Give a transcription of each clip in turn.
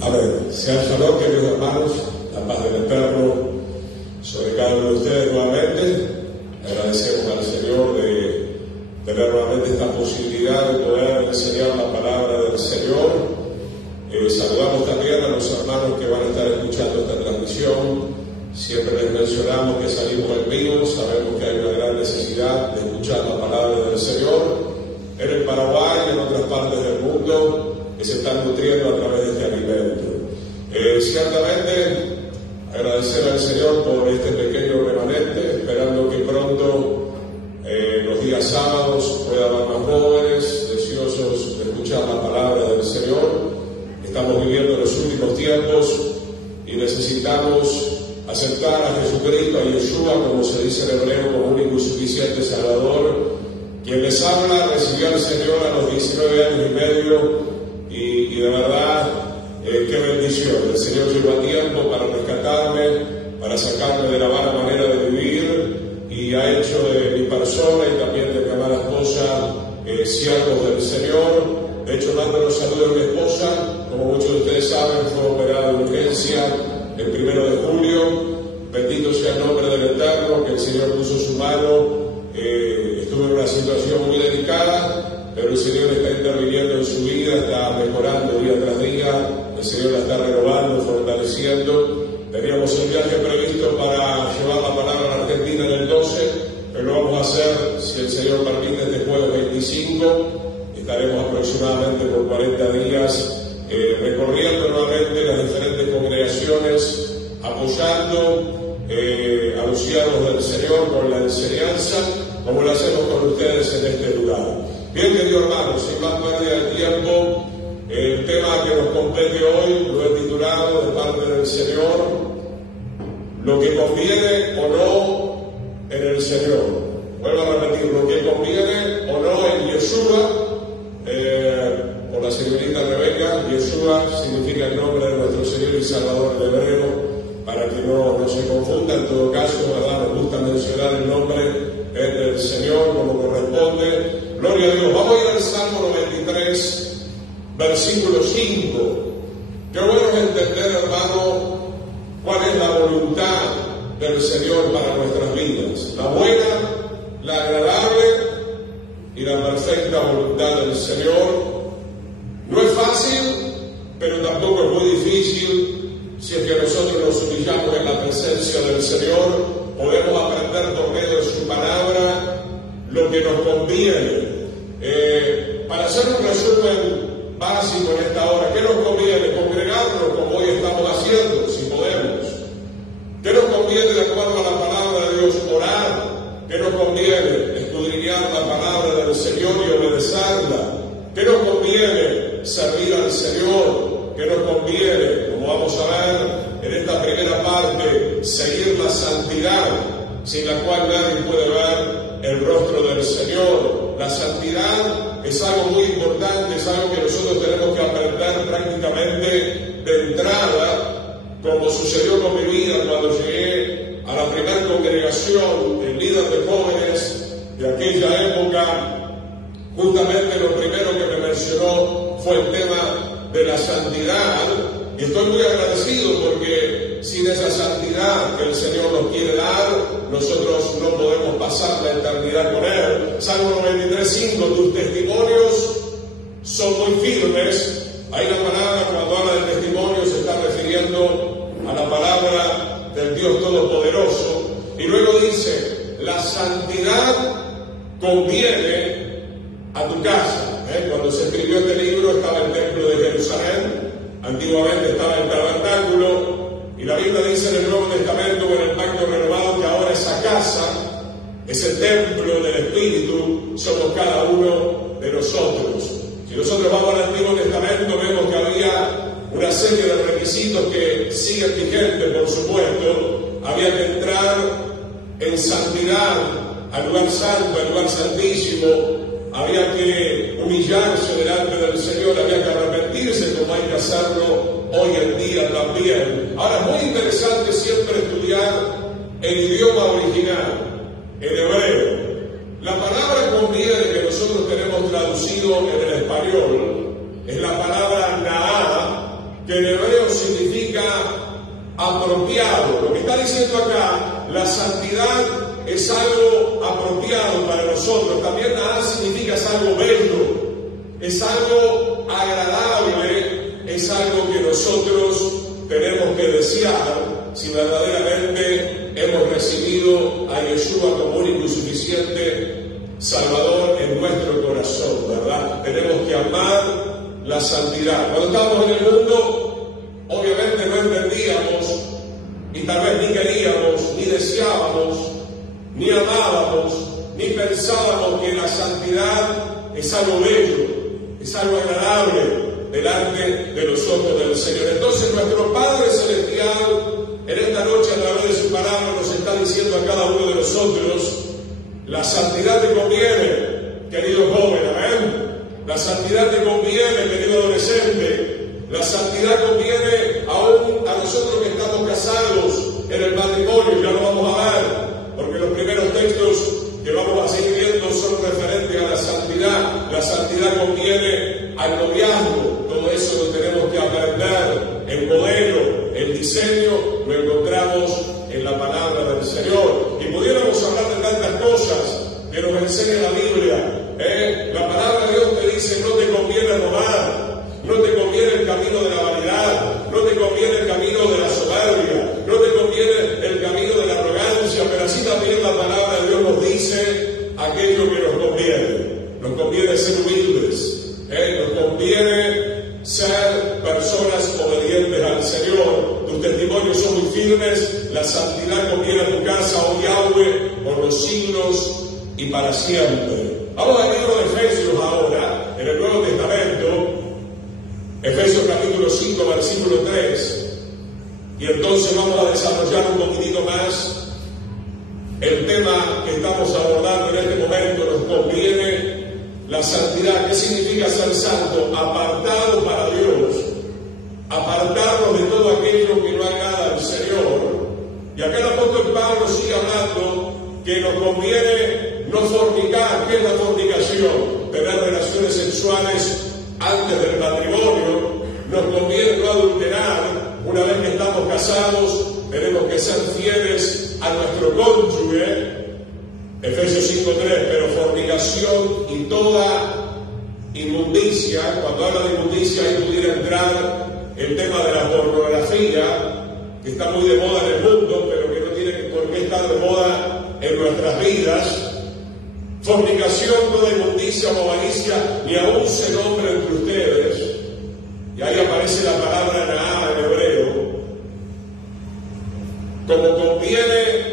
Amén. Sea el Shalom, queridos hermanos, la paz del Eterno sobre cada uno de ustedes nuevamente. Agradecemos al Señor de tener nuevamente esta posibilidad de poder enseñar la palabra del Señor. Saludamos también a los hermanos que van a estar escuchando esta transmisión. Siempre les mencionamos que salimos en vivo, sabemos que hay una gran necesidad de escuchar la palabra del Señor en el Paraguay y en otras partes del mundo que se están nutriendo a través de este alimento. Ciertamente agradecer al Señor por este pequeño remanente, esperando que pronto los días sábados pueda haber más jóvenes deseosos de escuchar la palabra del Señor. Estamos viviendo los últimos tiempos y necesitamos aceptar a Jesucristo, a Yeshua, como se dice en hebreo, como único y suficiente Salvador. Quien les habla recibió al Señor a los 19 años y medio y de verdad, qué bendición. El Señor llegó a tiempo para rescatarme, para sacarme de la mala manera de vivir y ha hecho de mi persona y también de mi amada esposa siervos del Señor. De hecho, mando los saludos a mi esposa. Como muchos de ustedes saben, fue operada de urgencia el 1 de julio. Bendito sea el nombre del Eterno, que el Señor puso su mano. Estuve en una situación muy delicada, pero el Señor está interviniendo en su vida, está mejorando día tras día. El Señor la está renovando, fortaleciendo. Teníamos el viaje previsto para llevar la palabra a la Argentina en el 12, pero lo vamos a hacer, si el Señor permite, este jueves 25. Estaremos aproximadamente por 40 días recorriendo nuevamente las diferentes congregaciones, apoyando a los siervos del Señor con la enseñanza, como lo hacemos con ustedes en este lugar. Bien, queridos hermanos, sin más pérdida de tiempo, el tema que nos compete hoy lo he titulado de parte del Señor: lo que conviene o no en el Señor. Vuelvo a repetir, lo que conviene o no en Yeshua. Por la señorita Rebeca, Yeshua significa el nombre de nuestro Señor y Salvador en hebreo, para que no se confunda. En todo caso, ¿verdad?, nos gusta mencionar el nombre del Señor como corresponde. Gloria a Dios. Vamos a ir al Salmo 93, versículo 5. Qué bueno es entender, hermano, cuál es la voluntad del Señor para nuestras vidas. La buena, la agradable y la perfecta voluntad del Señor. No es fácil, pero tampoco es muy difícil. Si es que nosotros nos humillamos en la presencia del Señor, podemos aprender por medio de su palabra lo que nos conviene. Para hacer un resumen básico en esta hora, ¿qué nos conviene? Congregarnos como hoy estamos haciendo, si podemos. ¿Qué nos conviene de acuerdo a la palabra de Dios? Orar. ¿Qué nos conviene? Escudriñar la palabra del Señor y obedecerla. ¿Qué nos conviene? Servir al Señor. ¿Qué nos conviene? Como vamos a ver en esta primera parte, seguir la santidad, sin la cual nadie puede ver el rostro del Señor. La santidad es algo muy importante, es algo que nosotros tenemos que aprender prácticamente de entrada, como sucedió con mi vida cuando llegué a la primera congregación, el líder de jóvenes de aquella época. Justamente lo primero que me mencionó fue el tema de la santidad, y estoy muy agradecido porque sin esa santidad que el Señor nos quiere dar, nosotros no podemos pasar la eternidad con Él. Salmo 93:5, tus testimonios son muy firmes. Ahí la palabra, cuando habla de testimonio, se está refiriendo a la palabra del Dios Todopoderoso. Y luego dice, la santidad conviene a tu casa. Cuando se escribió este libro estaba el templo de Jerusalén, antiguamente estaba el tabernáculo, y la Biblia dice en el Nuevo Testamento, en el Pacto Renovado, que ahora esa casa, ese templo del Espíritu, somos cada uno de nosotros. Si nosotros vamos al Antiguo Testamento, vemos que había una serie de requisitos que siguen vigentes, por supuesto. Había que entrar en santidad al lugar santo, al lugar santísimo. Había que humillarse delante del Señor, había que arrepentirse, como hay que hacerlo hoy en día también. Ahora, es muy interesante siempre estudiar el idioma original, el hebreo. La palabra conviene que nosotros tenemos traducido en el español es la palabra naá, que en hebreo significa apropiado. Lo que está diciendo acá, la santidad es algo apropiado para nosotros. También la A significa es algo bello, es algo agradable, es algo que nosotros tenemos que desear si verdaderamente hemos recibido a Yeshua como único y suficiente Salvador en nuestro corazón, ¿verdad? Tenemos que amar la santidad. Cuando estábamos en el mundo, obviamente no entendíamos y tal vez ni queríamos, ni deseábamos, ni amábamos, ni pensábamos que la santidad es algo bello, es algo agradable delante de los ojos del Señor. Entonces nuestro Padre Celestial en esta noche a través de su palabra nos está diciendo a cada uno de nosotros: la santidad te conviene, querido joven, amén. La santidad te conviene, querido adolescente. La santidad conviene aún a nosotros que estamos casados en el matrimonio. Ya lo vamos a ver, porque los primeros textos que vamos a seguir viendo son referentes a la santidad. La santidad conviene al noviazgo. Todo eso lo tenemos que aprender. El modelo, el diseño, lo encontramos en la palabra del Señor. Y pudiéramos hablar de tantas cosas que nos enseña la Biblia. La palabra de Dios te dice: no te conviene robar, no te conviene el camino de la vanidad, no te conviene el camino de la soberbia, no te conviene el camino de la arrogancia, pero así también la palabra de Dios nos dice aquello que nos conviene. Nos conviene ser humildes, nos conviene ser personas obedientes al Señor. Tus testimonios son muy firmes, la santidad conviene a tu casa, oh Yahweh, por los siglos y para siempre. Vamos al libro de Efesios ahora, en el Nuevo Testamento, Efesios capítulo 5, versículo 3, y entonces vamos a desarrollar un poquitito más el tema que estamos abordando en este momento. Nos conviene la santidad. ¿Qué significa ser santo? Apartado para Dios, apartarnos de todo aquello que no agrada al Señor. Y acá el apóstol Pablo sigue hablando que nos conviene no fornicar. ¿Qué es la fornicación? Tener relaciones sexuales antes del matrimonio. Nos conviene no adulterar. Una vez que estamos casados, tenemos que ser fieles a nuestro cónyuge. Efesios 5:3, pero fornicación y toda inmundicia. Cuando habla de inmundicia, ahí pudiera entrar el tema de la pornografía, que está muy de moda en el mundo, pero que no tiene por qué estar de moda en nuestras vidas. Fornicación, toda inmundicia o avaricia, ni aún se nombra entre ustedes. Y ahí aparece la palabra Naá en hebreo, como conviene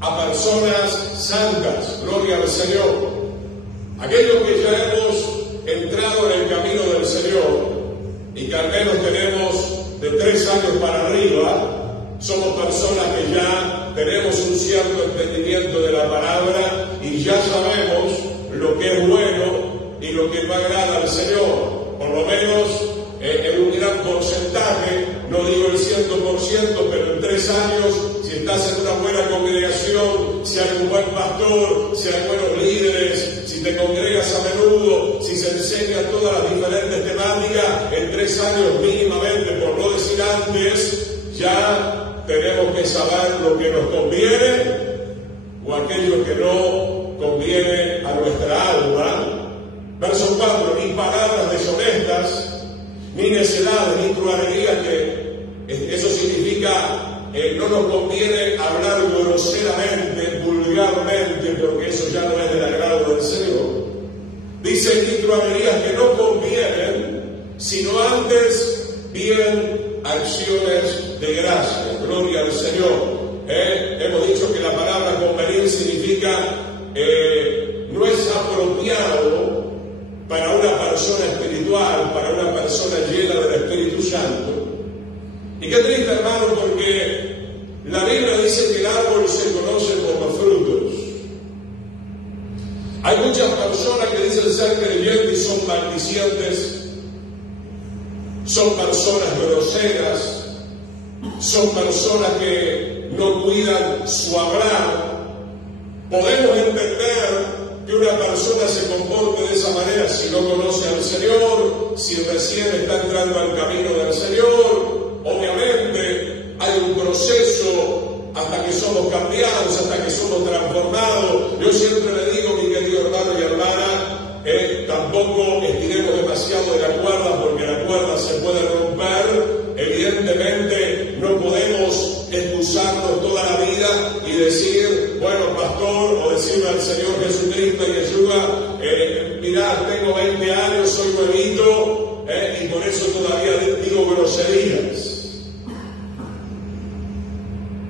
a personas santas. Gloria al Señor. Aquellos que ya hemos entrado en el camino del Señor y que al menos tenemos de 3 años para arriba, somos personas que ya tenemos un cierto entendimiento de la palabra y ya sabemos lo que es bueno y lo que no agrada al Señor. Por lo menos en un gran porcentaje, no digo el 100%, pero en 3 años, si estás en una buena congregación, si hay un buen pastor, si hay buenos líderes, si te congregas a menudo, si se enseñan todas las diferentes temáticas, en 3 años mínimamente, por no decir antes, ya tenemos que saber lo que nos conviene o aquello que no conviene a nuestra alma. Verso 4, ni palabras deshonestas, ni necedades, ni crueldad, que eso significa no nos conviene hablar groseramente, vulgarmente, porque eso ya no es del agrado del Señor. Dice ni crueldad que no convienen, sino antes bien acciones de gracia. Gloria al Señor. Hemos dicho que la palabra convenir significa no es apropiado para una persona espiritual, para una persona llena del Espíritu Santo. Y qué triste, hermano, porque la Biblia dice que el árbol se conoce por los frutos. Hay muchas personas que dicen ser creyentes y son maldicientes, son personas groseras, son personas que no cuidan su hablar. Podemos entender que una persona se comporte de esa manera si si no conoce al Señor, si recién está entrando al camino del Señor. Obviamente hay un proceso hasta que somos cambiados, hasta que somos transformados. Yo siempre le digo, mi querido hermano y hermana, tampoco estiremos demasiado de la cuerda, porque la cuerda se puede romper. Evidentemente no podemos excusarnos toda la vida y decir, bueno, pastor, o decirle al Señor Jesucristo y Yeshua, mirá, tengo 20 años, soy nuevito, y por eso todavía digo groserías.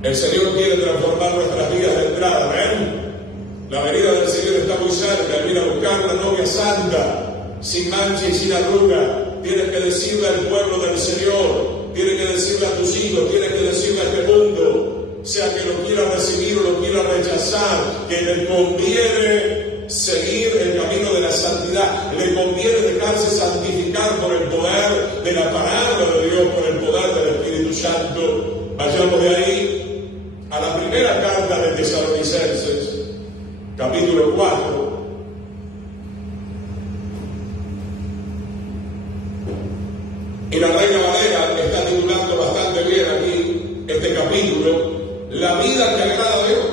El Señor quiere transformar nuestras vidas de entrada, La venida del Señor está muy cerca. Viene a buscar la novia santa, sin mancha y sin arruga. Tienes que decirle al pueblo del Señor, tienes que decirle a tus hijos, tienes que decirle a este mundo, sea que lo quiera recibir o lo quiera rechazar, que le conviene seguir el camino de la santidad, le conviene dejarse santificar por el poder de la palabra de Dios, por el poder del Espíritu Santo. Vayamos de ahí a la primera carta de Tesalonicenses, capítulo 4. Y la Reina Valera está titulando bastante bien aquí este capítulo, La vida que agrada a Dios.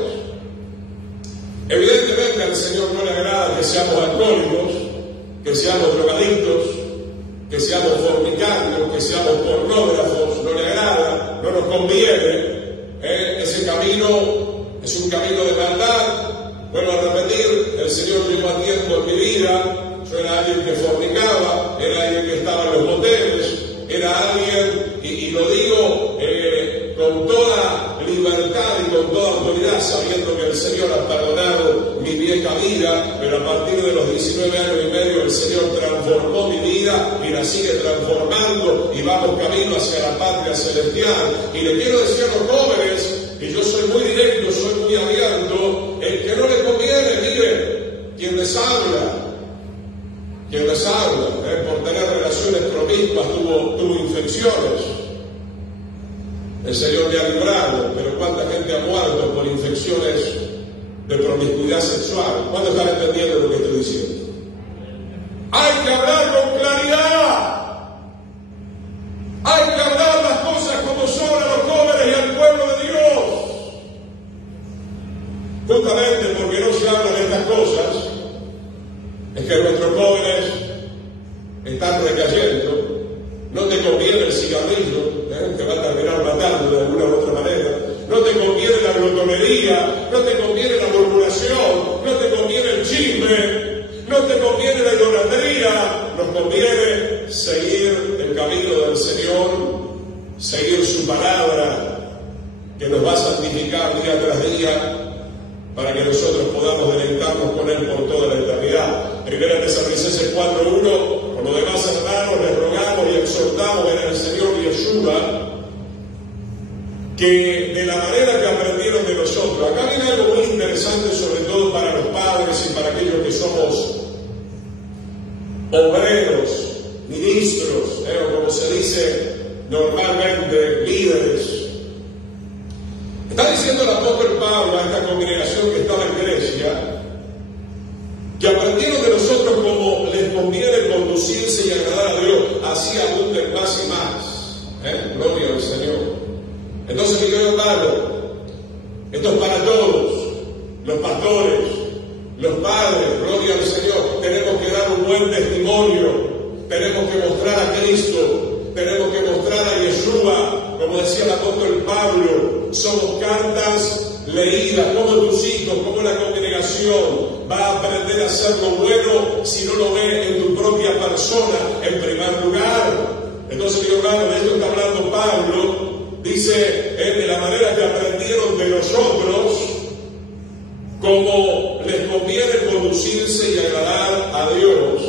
Evidentemente al Señor no le agrada que seamos alcohólicos, que seamos drogadictos, que seamos fornicarios, que seamos pornógrafos. No le agrada, no nos conviene. Ese camino es un camino de maldad. Vuelvo a repetir, el Señor llegó a tiempo en mi vida. Yo era alguien que fornicaba, era alguien que estaba en los moteles, era alguien, y lo digo con toda libertad y con toda autoridad, sabiendo que el Señor ha perdonado mi vieja vida, pero a partir de los 19 años y medio el Señor transformó mi vida y la sigue transformando, y vamos camino hacia la patria celestial. Y le quiero decir a los jóvenes, y yo soy muy directo, soy muy abierto, el que no le conviene, mire, quien les habla, por tener relaciones promiscuas tuvo infecciones. El Señor le ha librado, pero ¿cuánta gente ha muerto por infecciones de promiscuidad sexual? ¿Cuántos están entendiendo lo que estoy diciendo? Hay que hablar con claridad. Hay que hablar las cosas como son a los jóvenes y al pueblo de Dios. Justamente porque no se habla de estas cosas, es que nuestros jóvenes están recayendo. No te conviene el cigarrillo, te va a terminar matando de alguna u otra manera. No te conviene la glotonería, no te conviene la murmuración, no te conviene el chisme, no te conviene la idolatría. Nos conviene seguir el camino del Señor, seguir su palabra, que nos va a santificar día tras día, para que nosotros podamos deleitarnos con Él por toda la eternidad. Primera Tesalonicenses 4:1. Por lo demás, hermanos, les rogamos y exhortamos en el Señor Yeshua que de la manera que aprendieron de nosotros. Acá viene algo muy interesante, sobre todo para los padres y para aquellos que somos obreros, ministros, o como se dice normalmente, líderes. Está diciendo el apóstol Pablo a esta congregación que estaba en Grecia, que aprendieron de nosotros cómo les conviene conducirse y agradar a Dios, así abunden más y más. Gloria al Señor. Entonces, mi querido hermano, esto es para todos, los pastores, los padres, gloria al Señor. Tenemos que dar un buen testimonio, tenemos que mostrar a Cristo, tenemos que mostrar a Yeshua, como decía el apóstol Pablo. Somos cartas leídas, como tus hijos, como la congregación va a aprender a hacer lo bueno si no lo ve en tu propia persona en primer lugar. Entonces, mi hermano, de esto está hablando Pablo. Dice, de la manera que aprendieron de nosotros, como les conviene conducirse y agradar a Dios,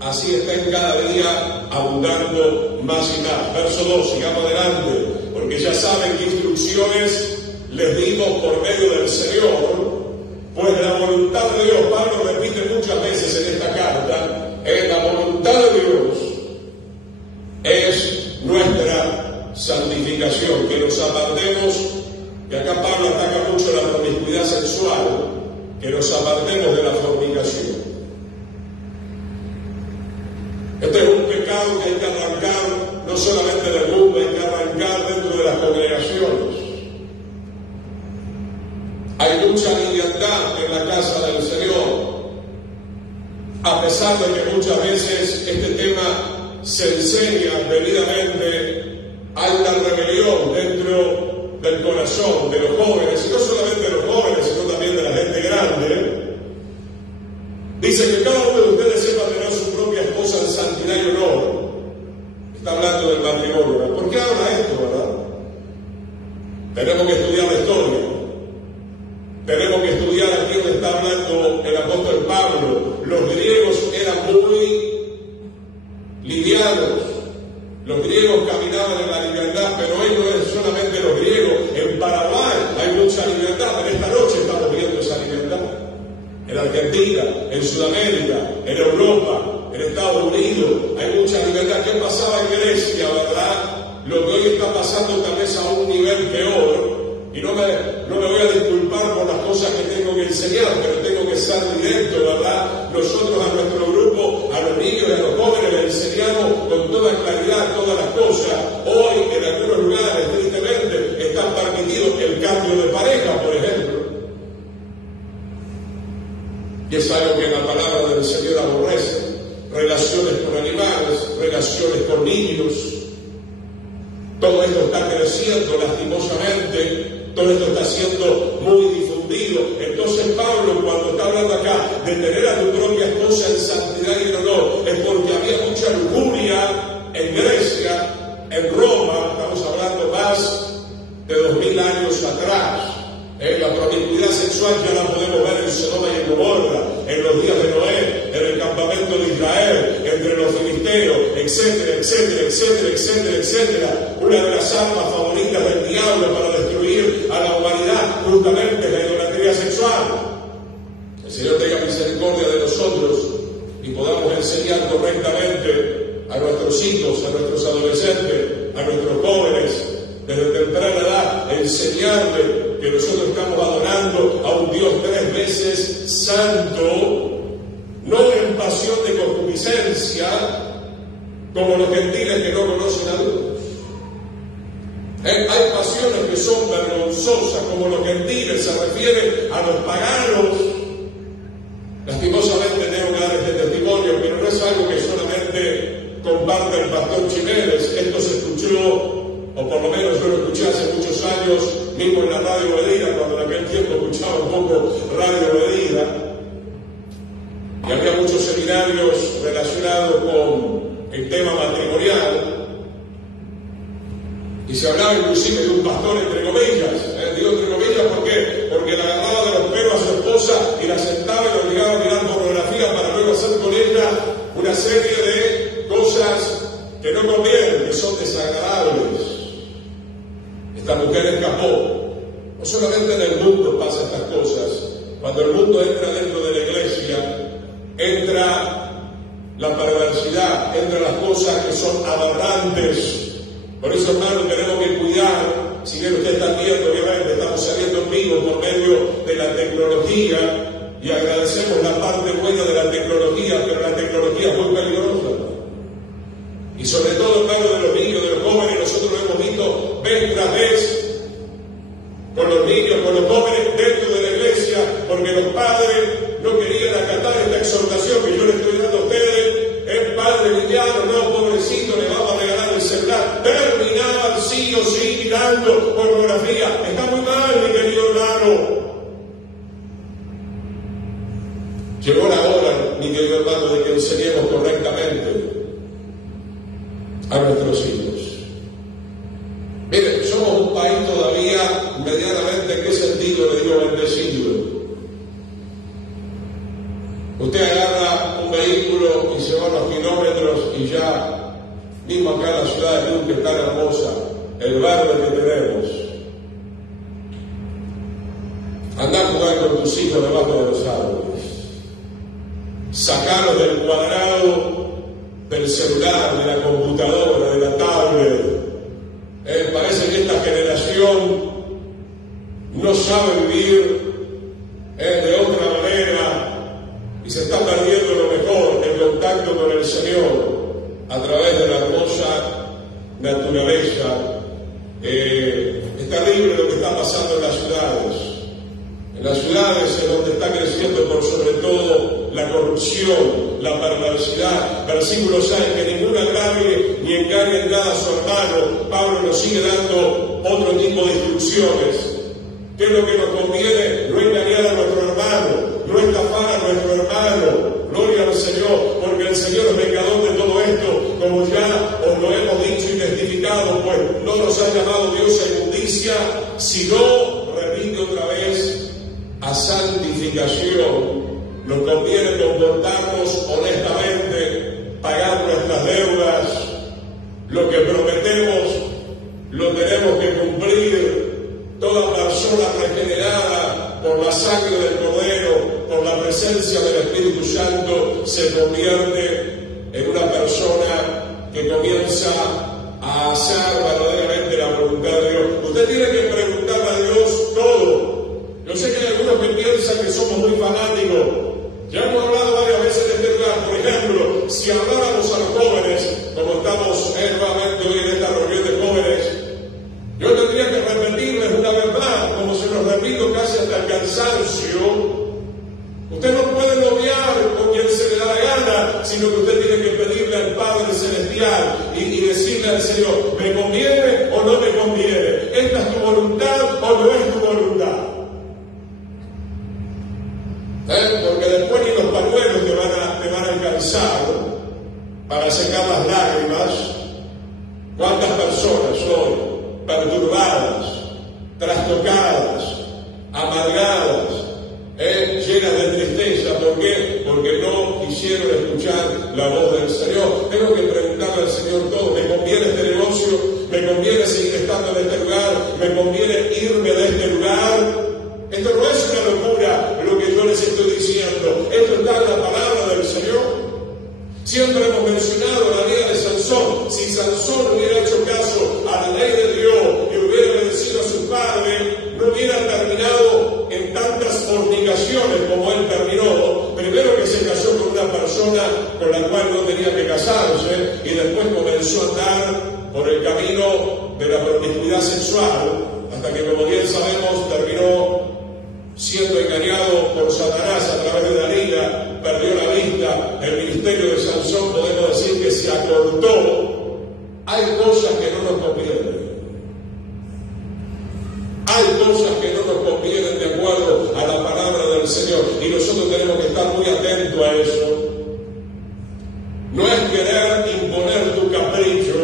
así estén cada día abundando más y más. Verso 2, sigamos adelante, porque ya saben qué instrucciones les dimos por medio del Señor, pues la voluntad de Dios, Pablo repite muchas veces en esta carta, la voluntad de Dios es nuestra santificación, que nos apartemos, que acá Pablo ataca mucho la promiscuidad sexual, que nos apartemos de la fornicación. Este es un pecado que hay que arrancar no solamente del mundo, hay que arrancar dentro de las congregaciones. Hay mucha liviandad en la casa del Señor, a pesar de que muchas veces este tema se enseña debidamente. Hay una rebelión dentro del corazón de los jóvenes, y no solamente de los jóvenes, sino también de la gente grande. Dice que cada uno de ustedes sepa tener su propia esposa en santidad y honor. Está hablando del matrimonio, ¿verdad? ¿Por qué habla esto, verdad? Tenemos que estudiar la historia. Tenemos que estudiar aquí donde está hablando el apóstol Pablo. Los griegos eran muy livianos. Los griegos caminaban en la libertad, pero hoy no es solamente los griegos. En Paraguay hay mucha libertad, pero esta noche estamos viendo esa libertad. En Argentina, en Sudamérica, en Europa, en Estados Unidos, hay mucha libertad. ¿Qué pasaba en Grecia, verdad? Lo que hoy está pasando tal vez a un nivel peor. Y no me voy a disculpar por las cosas que tengo que enseñar, pero tengo que ser directo, ¿verdad? Nosotros a nuestro grupo, a los niños y a los jóvenes les enseñamos con toda claridad todas las cosas. Hoy, en algunos lugares, tristemente, está permitido el cambio de pareja, por ejemplo. Y es algo que en la palabra del Señor aborrece. Relaciones con animales, relaciones con niños. Todo esto está creciendo lastimosamente. Todo esto está siendo muy difundido. Entonces Pablo, cuando está hablando acá de tener a tu propia esposa en santidad y en honor, es porque había mucha lujuria en Grecia, en Roma. Estamos hablando más de 2000 años atrás. La promiscuidad sexual ya la podemos ver en Sodoma y en Gomorra, en los días de Noé, en el campamento de Israel, entre los filisteos, etcétera, etcétera, etcétera, etcétera, etcétera. Una de las armas favoritas del diablo para destruir a la humanidad, justamente, es la idolatría sexual. El Señor tenga misericordia de nosotros y podamos enseñar correctamente a nuestros hijos, a nuestros adolescentes, a nuestros jóvenes, desde temprana edad, enseñarles que nosotros estamos adorando a un Dios 3 veces santo, no en pasión de concupiscencia, como los gentiles que no conocen a Dios. Hay pasiones que son vergonzosas, como los gentiles, se refiere a los paganos. Lastimosamente tengo que dar este testimonio, pero no es algo que solamente comparte el pastor Chiménez. Esto se escuchó, o por lo menos yo lo escuché hace muchos años, mismo en la Radio Bedira, cuando en aquel tiempo escuchaba un poco Radio Bedira, y había muchos seminarios relacionados con el tema matrimonial, y se hablaba inclusive de un pastor entre comillas. Digo entre comillas porque le agarraba de los pelos a su esposa y la sentaba y lo obligaba a mirar pornografía para luego hacer con ella una serie de cosas que no convienen, que son desagradables. Esta mujer escapó. No solamente en el mundo pasan estas cosas. Cuando el mundo entra dentro de la iglesia, entra la perversidad, entran las cosas que son aberrantes. Por eso, hermano, tenemos que cuidar. Si bien ustedes están viendo, obviamente, estamos saliendo en vivo por medio de la tecnología y agradecemos la parte buena de la tecnología, pero la tecnología es muy peligrosa. Y sobre todo, hermano, de los niños, de los jóvenes, nosotros lo hemos visto vez tras vez con los niños, con los jóvenes dentro de la iglesia, porque los padres no querían acatar esta exhortación que yo les estoy dando a ustedes. El padre villano, no, pobrecito, le vamos a regalar el celular. Terminaban sí o sí mirando pornografía. Está muy mal, mi querido hermano. Llegó la hora, mi querido hermano, de que enseñemos correctamente a nuestros hijos. Miren, somos un país todavía medianamente, ¿en qué sentido le digo bendecido? Usted agarra un vehículo y se va a los kilómetros y ya, mismo acá en la ciudad de Luz, que está hermosa, el verde que tenemos. Anda a jugar con tus hijos debajo de los árboles. Sacarlos del cuadrado del celular, de la computadora, de la tablet. Parece que esta generación no sabe vivir de otra manera y se está perdiendo lo mejor, el contacto con el Señor. a través de la hermosa naturaleza. Es terrible lo que está pasando en las ciudades. En las ciudades es donde está creciendo por sobre todo la corrupción, la perversidad. Versículo 6, que ninguno agravie ni engañe en nada a su hermano. Pablo nos sigue dando otro tipo de instrucciones. ¿Qué es lo que nos conviene? No engañar a nuestro hermano, no estafar a nuestro hermano. Gloria al Señor, porque el Señor es vengador de todo esto, como ya os lo hemos dicho y testificado, pues no nos ha llamado Dios a inmundicia, sino, repite otra vez, a santificación. Nos conviene comportarnos honestamente, pagar nuestras deudas, lo que prometemos lo tenemos que cumplir. Toda persona regenerada por la sangre del Cordero, por la presencia del Espíritu Santo, se convierte en una persona que comienza a hacer verdaderamente la voluntad de Dios. Usted tiene que preguntarle a Dios todo. Yo sé que hay algunos que piensan que somos muy fanáticos. Ya hemos hablado varias veces de este lugar. Por ejemplo, si habláramos a los jóvenes, como estamos nuevamente hoy en esta reunión de jóvenes, yo tendría que repetirles una verdad, como se los repito casi hasta el cansancio. Usted no puede noviar con quien se le da la gana, sino que usted tiene que pedirle al Padre Celestial y decirle al Señor, ¿me conviene o no me conviene? ¿Esta es tu voluntad o no es tu voluntad? Porque después ni los pañuelos te van a alcanzar para secar las lágrimas. ¿Cuántas personas son perturbadas, trastocadas, amargadas, llenas de tristeza? ¿Por qué? Porque no quisieron escuchar la voz del Señor. Tengo que preguntarle al Señor todo. ¿Me conviene este negocio? ¿Me conviene seguir estando en este lugar? ¿Me conviene irme de este lugar? Esto no es una locura lo que yo les estoy diciendo. Esto está en la palabra del Señor. Siempre hemos mencionado la vida de Sansón. Si Sansón hubiera hecho caso a la ley de Dios y hubiera obedecido a su padre, no hubiera terminado en tantas fornicaciones como él terminó. Primero que se casó con una persona con la cual no tenía que casarse y después comenzó a andar por el camino de la promiscuidad sexual, hasta que, como bien sabemos, terminó siendo engañado por Satanás a través de Dalila, perdió la vista. El ministerio de Sansón, podemos decir que se acortó. Hay cosas que no nos convienen. Hay cosas que no nos convienen de acuerdo a la palabra del Señor, y nosotros tenemos que estar muy atentos a eso. No es querer imponer tu capricho.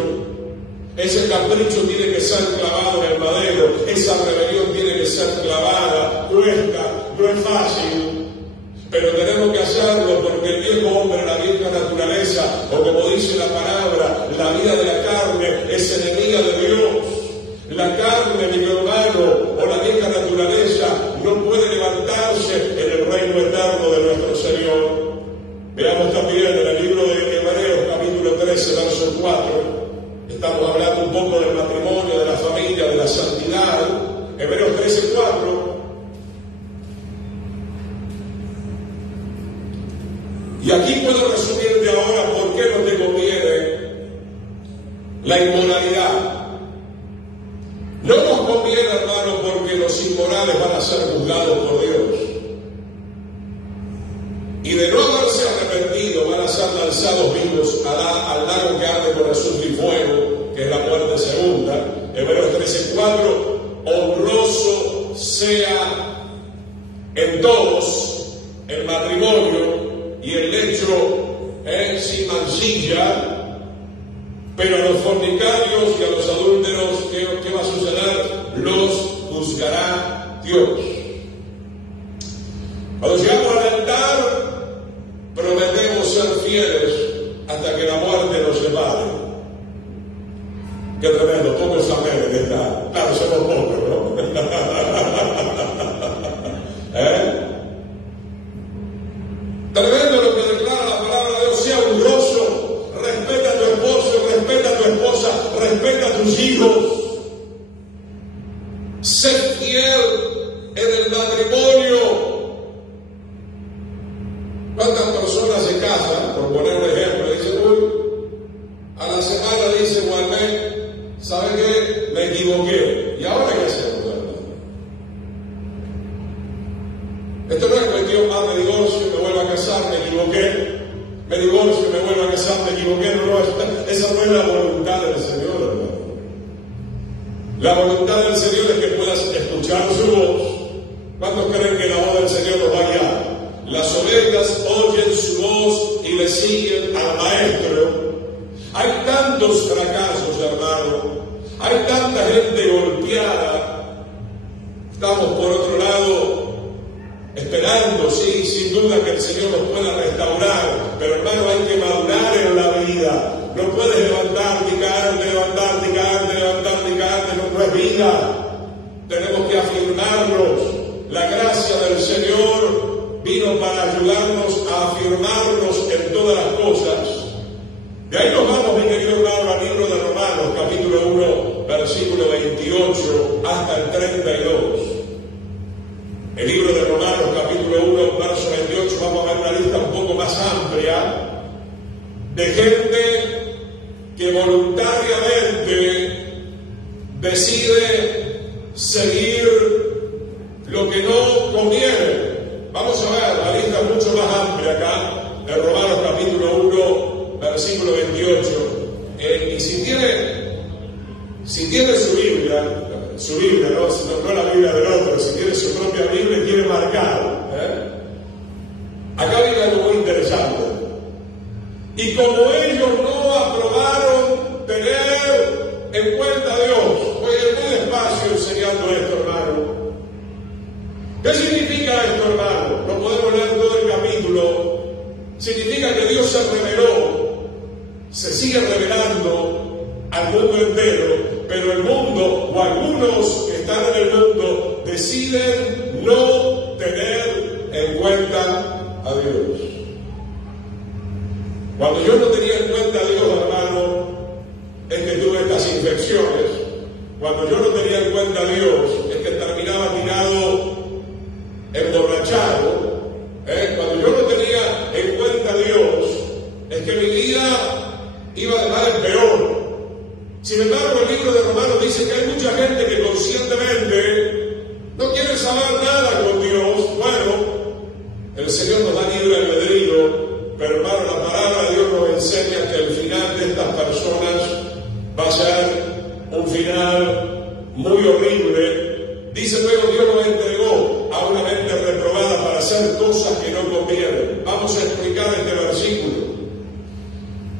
Ese capricho tiene que ser clavado en el madero. Esa rebelión tiene que ser clavada. Cuesta, no es fácil, pero tenemos que hacerlo, porque el viejo hombre, la vieja naturaleza, o como dice la palabra, la vida de la carne es enemiga de Dios. La carne, mi hermano, o la vieja naturaleza no puede levantarse en el reino eterno de nuestro Señor. Veamos también en el libro de Hebreos, capítulo 13, verso 4. Estamos hablando un poco del matrimonio, de la familia, de la santidad. Hebreos 13, 4. Y aquí puedo resumirte ahora por qué no te conviene la inmoralidad. No nos conviene, hermano, porque los inmorales van a ser juzgados por Dios. Y de no haberse arrepentido, van a ser lanzados vivos al lago que arde con azufre y fuego, que es la muerte segunda. Hebreos 13:4, honroso sea en todos el matrimonio y el lecho sin mancilla, pero a los fornicarios y a los adúlteros, ¿qué va a suceder? Los juzgará Dios. Cuando llegamos al altar, prometemos ser fieles hasta que la muerte nos separe. Qué tremendo, pocos amén en esta. Claro, somos pocos, ¿no? Tremendo lo que declara la palabra de Dios. Sea honroso, respeta a tu esposo, respeta a tu esposa, respeta a tus hijos. Sé fiel en el matrimonio. ¿Cuántas personas se casan, por poner un ejemplo, y dicen, uy, WhatsApp, me equivoqué, no, esa no es la voluntad del Señor, hermano. La voluntad del Señor es que puedas escuchar su voz. ¿Cuántos creen que la voz del Señor nos va a guiar? Las ovejas oyen su voz y le siguen al Maestro. Hay tantos fracasos, hermano. Hay tanta gente golpeada. Estamos, por otro lado, esperando, sí, sin duda que el Señor nos pueda restaurar. Pero, hermano, hay que madurar en la vida. No puedes levantarte y caerte, levantarte y caerte, levantarte y caerte. No es vida. Tenemos que afirmarnos. La gracia del Señor vino para ayudarnos a afirmarnos en todas las cosas. De ahí nos vamos, mi querido hermano, al libro de Romanos, capítulo 1, versículo 28 hasta el 32. El libro de Romanos, capítulo 1, verso 28, vamos a ver una lista un poco más amplia de gente que voluntariamente decide seguir lo que no conviene. Vamos a ver, la lista es mucho más amplia acá, en Romanos capítulo 1, versículo 28. Y si tiene su Biblia, no la Biblia del otro, si tiene su propia Biblia y tiene marcado. Acá viene algo muy interesante. Y como ellos no aprobaron tener en cuenta a Dios, voy a ir muy despacio enseñando esto, hermano. ¿Qué significa esto, hermano? No podemos leer todo el capítulo. Significa que Dios se reveló, se sigue revelando al mundo entero, pero el mundo, o algunos que están en el mundo, deciden no tener en cuenta a Dios. Cuando yo no tenía en cuenta a Dios, hermano, es que tuve estas infecciones. Cuando yo no tenía en cuenta a Dios, es que terminaba tirado, emborrachado. Cuando yo no tenía en cuenta a Dios, es que mi vida iba de mal en peor. Sin embargo, el libro de Romanos dice que hay mucha gente que conscientemente no quiere saber nada con Dios. Bueno, el Señor nos da libre albedrío, pero hermano, la palabra de Dios nos enseña que el final de estas personas va a ser un final muy horrible. Dice luego, Dios nos entregó a una mente reprobada para hacer cosas que no convienen. Vamos a explicar este versículo.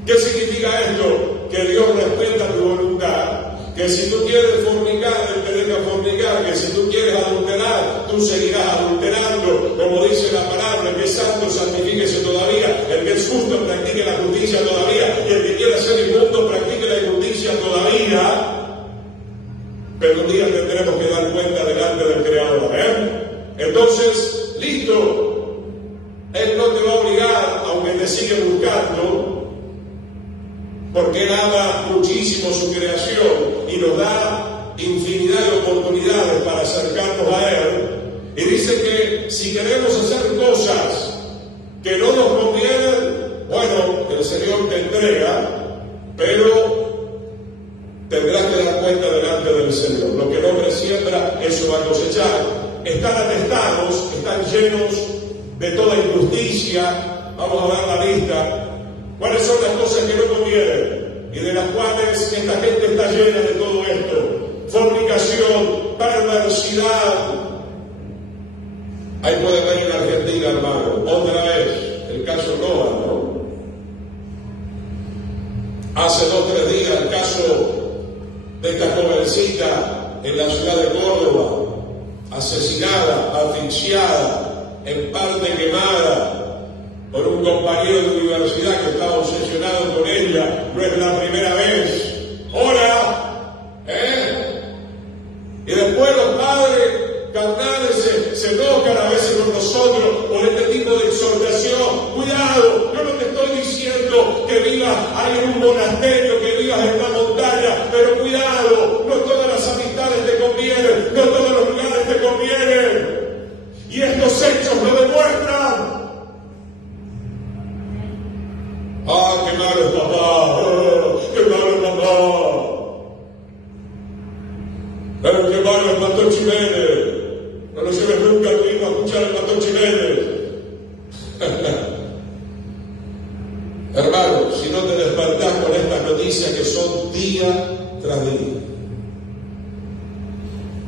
¿Qué significa esto? Que Dios respeta tu voluntad. Que si tú quieres fornicar, Él te deja fornicar. Que si tú quieres adulterar, tú seguirás adulterando. Como dice la palabra, el que es santo, santifíquese todavía. El que es justo, practique la justicia todavía. Y el que quiera ser inmundo, practique la injusticia todavía. Pero un día tendremos que dar cuenta delante del Creador. Entonces, listo. Él no te va a obligar, aunque te sigue buscando, porque Él ama muchísimo su creación y nos da infinidad de oportunidades para acercarnos a Él. Y dice que si queremos hacer cosas que no nos convienen, bueno, el Señor te entrega, pero tendrás que dar cuenta delante del Señor. Lo que el hombre siembra, eso va a cosechar. Están atestados, están llenos de toda injusticia. Vamos a ver la lista. ¿Cuáles son las cosas que no convienen? Y de las cuales esta gente está llena de todo esto. Fornicación, perversidad. Ahí pueden ver en Argentina, hermano, otra vez, el caso Noah, ¿no? Hace 2 o 3 días el caso de esta jovencita en la ciudad de Córdoba, asesinada, asfixiada, en parte quemada por un compañero de universidad que estaba obsesionado con ella. No es la primera vez. ¡Hola! Y después los padres carnales se enojan a veces con nosotros por este tipo de exhortación. Cuidado, yo no te estoy diciendo que vivas ahí en un monasterio, que vivas en una montaña, pero cuidado, no todas las amistades te convienen, no todos los lugares te convienen. Y estos hechos lo demuestran. ¡Ah, qué malo es papá! ¡Qué malo es papá! ¡Pero qué malo es Pastor Jiménez! No lo lleves nunca a tu hijo a escuchar al Pastor Jiménez. Hermano, si no te despertás con estas noticias que son día tras día,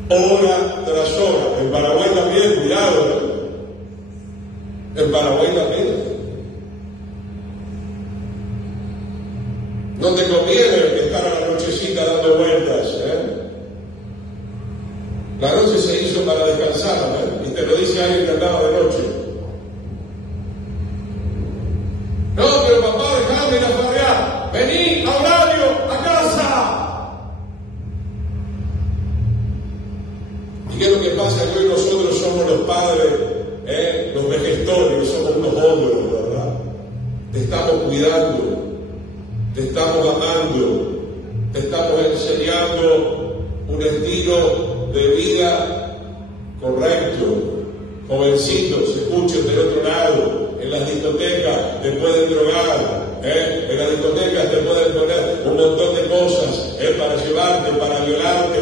hora tras hora, en Paraguay también, cuidado, ¿no? En Paraguay también. No te conviene estar a la nochecita dando vueltas, La noche se hizo para descansar, y te lo dice alguien que andaba de noche. No, pero papá, déjame ir a farrear. Vení a horario, a casa. ¿Y qué es lo que pasa? Que hoy nosotros somos los padres, los vegetores, somos unos ogros, ¿verdad? Te estamos cuidando, te estamos amando, te estamos enseñando un estilo de vida correcto. Jovencitos, escuchen del otro lado, en las discotecas te pueden drogar, en las discotecas te pueden poner un montón de cosas, para llevarte, para violarte,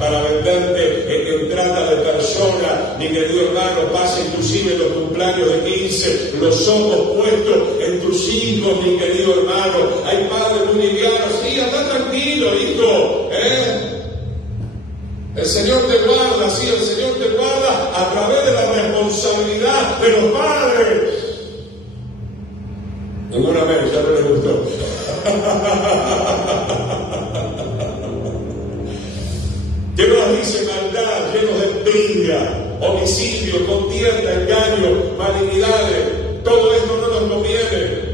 para venderte en trata de personas. Mi querido hermano, pasa inclusive los cumpleaños de 15, los ojos puestos en tus hijos, mi querido hermano. Hay padres muy livianos, sí, anda tranquilo, hijo, El Señor te guarda, sí, el Señor te guarda a través de la responsabilidad de los padres. Ninguna vez, ya no les gustó. Que nos dice maldad, llenos de envidia, homicidio, contienda, engaño, malignidades. Todo esto no nos conviene.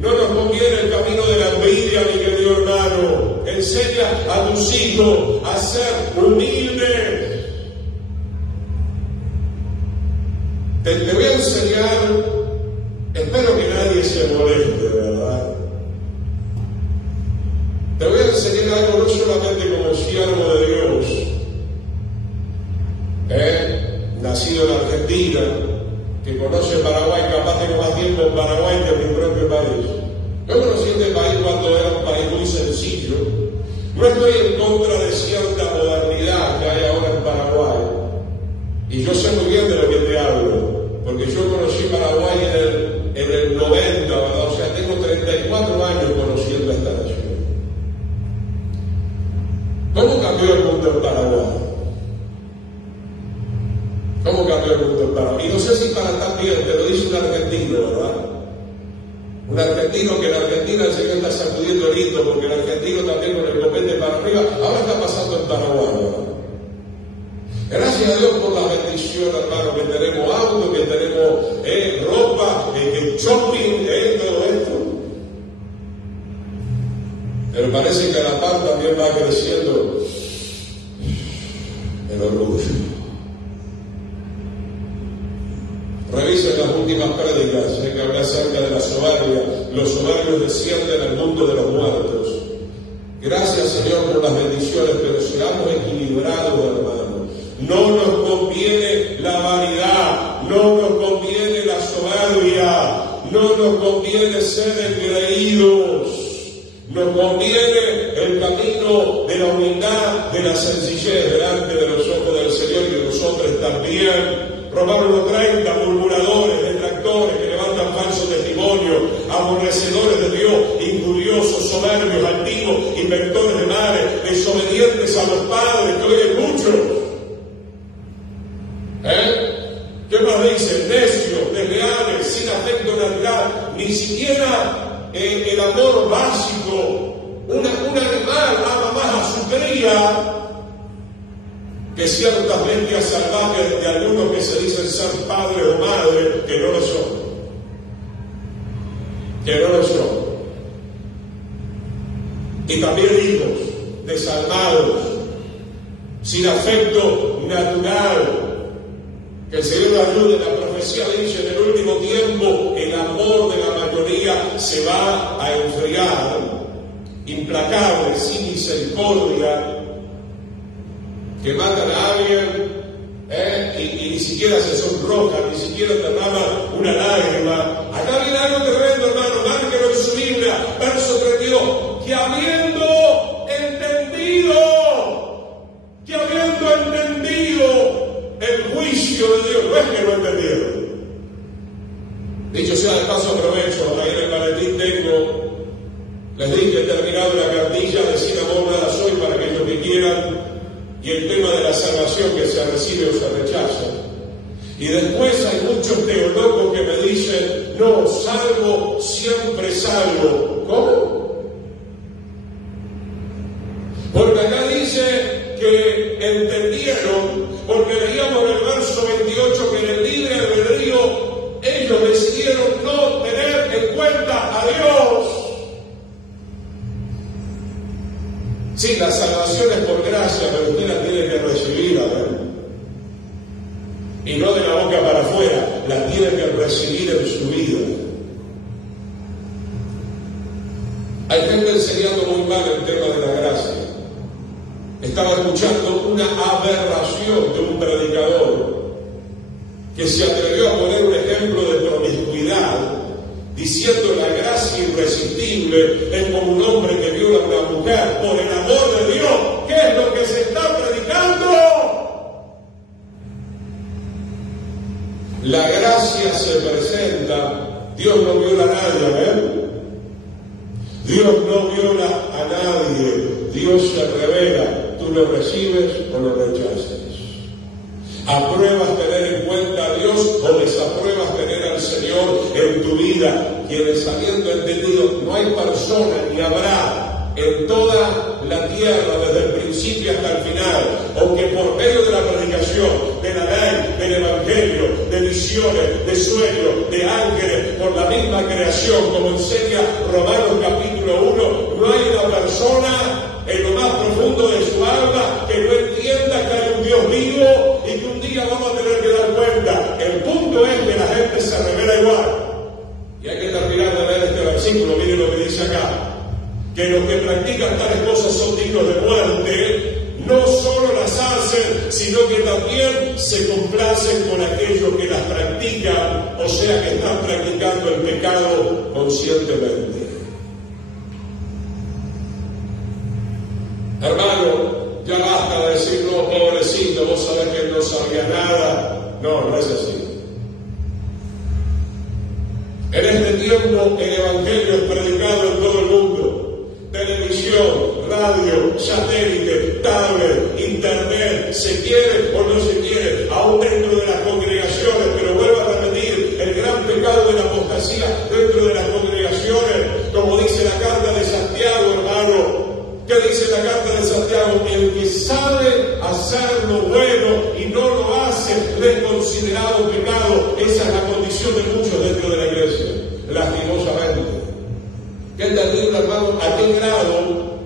No nos conviene el camino de la envidia, mi querido hermano. Enseña a tus hijos a ser humildes. Te voy a enseñar, espero que nadie se moleste, ¿verdad? Te voy a enseñar algo no solamente como siervo de Dios, nacido en Argentina, que conoce Paraguay, capaz tengo más tiempo en Paraguay que en mi propio país. Yo conocí este país cuando era un país muy sencillo. No estoy en contra de cierta modernidad que hay ahora en Paraguay. Y yo sé muy bien de lo que te hablo, porque yo conocí Paraguay en el 90, ¿verdad? O sea, tengo 34 años conociendo esta nación. ¿Cómo cambió el mundo en Paraguay? ¿Cómo cambió el mundo en Paraguay? Y no sé si para estar bien, te lo dice un argentino, ¿verdad? Un argentino que en Argentina sé que está sacudiendo el hito, porque el argentino también con el copete para arriba, ahora está pasando en Paraguay, ¿verdad? Gracias a Dios por la bendición, hermano, que tenemos auto, que tenemos ropa, shopping, todo esto. Pero parece que a la par también va creciendo el orgullo. Revisen las últimas prédicas, que habla acerca de la soberbia. Los soberbios descienden al mundo de los muertos. Gracias, Señor, por las bendiciones, pero seamos equilibrados, hermano. No nos conviene la vanidad, no nos conviene la soberbia, no nos conviene ser engreídos. Nos conviene el camino de la humildad, de la sencillez delante de los ojos del Señor y de los hombres también. Romanos 1:30, murmuradores, detractores, que levantan falso testimonio, aborrecedores de Dios, injuriosos, soberbios, altivos, inventores de males, desobedientes a los padres, que hoy hay muchos. ¿Qué más dice? Necios, desleales, sin afecto natural, ni siquiera el amor básico. Un animal ama más a su cría que ciertas bestias salvajes de algunos que se dicen ser padres o madres, que no lo son. Que no lo son. Y también hijos desalmados, sin afecto natural. Que el Señor nos ayude. La profecía dice: en el último tiempo el amor de la mayoría se va a enfriar, implacable, sin misericordia, que matan a alguien y ni siquiera se sonrojan, ni siquiera derraman una lágrima. Acá viene algo tremendo, hermano, márquelo en su Biblia, verso 32, que habiendo entendido el juicio de Dios, no es que lo entendieron. Dicho sea de paso, aprovecho, ahí en el maletín tengo Les dije, terminado la cartilla de sin amor nada soy para aquellos que quieran, y el tema de la salvación que se recibe o se rechaza. Y después hay muchos teólogos que me dicen, no, salvo, siempre salvo. ¿Cómo? Porque acá dice que entendieron, porque leíamos en el verso 28 que en el libre albedrío ellos decidieron no tener en cuenta a Dios. Sí, la salvación es por gracia, pero usted la tiene que recibir, ¿verdad? Y no de la boca para afuera, la tiene que recibir en su vida. Hay gente enseñando muy mal el tema de la gracia. Estaba escuchando una aberración de un predicador que se atrevió a poner un ejemplo de promiscuidad, diciendo la gracia irresistible es como un hombre que viola a una mujer. Por el amor de Dios, ¿qué es lo que se está predicando? La gracia se presenta, Dios no viola a nadie, ¿ven? Dios no viola a nadie, Dios se revela, tú lo recibes o lo rechazas. ¿Apruebas tener en cuenta a Dios o desapruebas tener al Señor en tu vida? Quienes habiendo entendido, no hay persona ni habrá en toda la tierra, desde el principio hasta el final, aunque por medio de la predicación, de la ley, del evangelio, de visiones, de sueños, de ángeles, por la misma creación, como enseña Romanos capítulo 1, no hay una persona en lo más profundo de su alma que no entienda que hay un Dios vivo y que un día vamos a tener que dar cuenta. El punto es que la gente se revela igual. Y hay que terminar de leer este versículo, miren lo que dice acá, que los que practican tales cosas son dignos de muerte, no solo las hacen, sino que también se complacen con aquellos que las practican, o sea que están practicando el pecado conscientemente. Hermano, ya basta de decir, no, pobrecito, vos sabés que él no sabía nada. No, no es así. En este tiempo el evangelio es predicado en todo el mundo. Televisión, radio, satélite, tablet, internet, se quiere o no se quiere, aún dentro de las congregaciones, pero vuelvo a repetir, el gran pecado de la apostasía dentro de las congregaciones, como dice la carta de Santiago, hermano. ¿Qué dice la carta de Santiago? El que sabe hacer lo bueno y no lo hace es considerado pecado. Esa es la condición de muchos dentro de la iglesia, lastimosamente. Qué terrible, hermano, a qué grado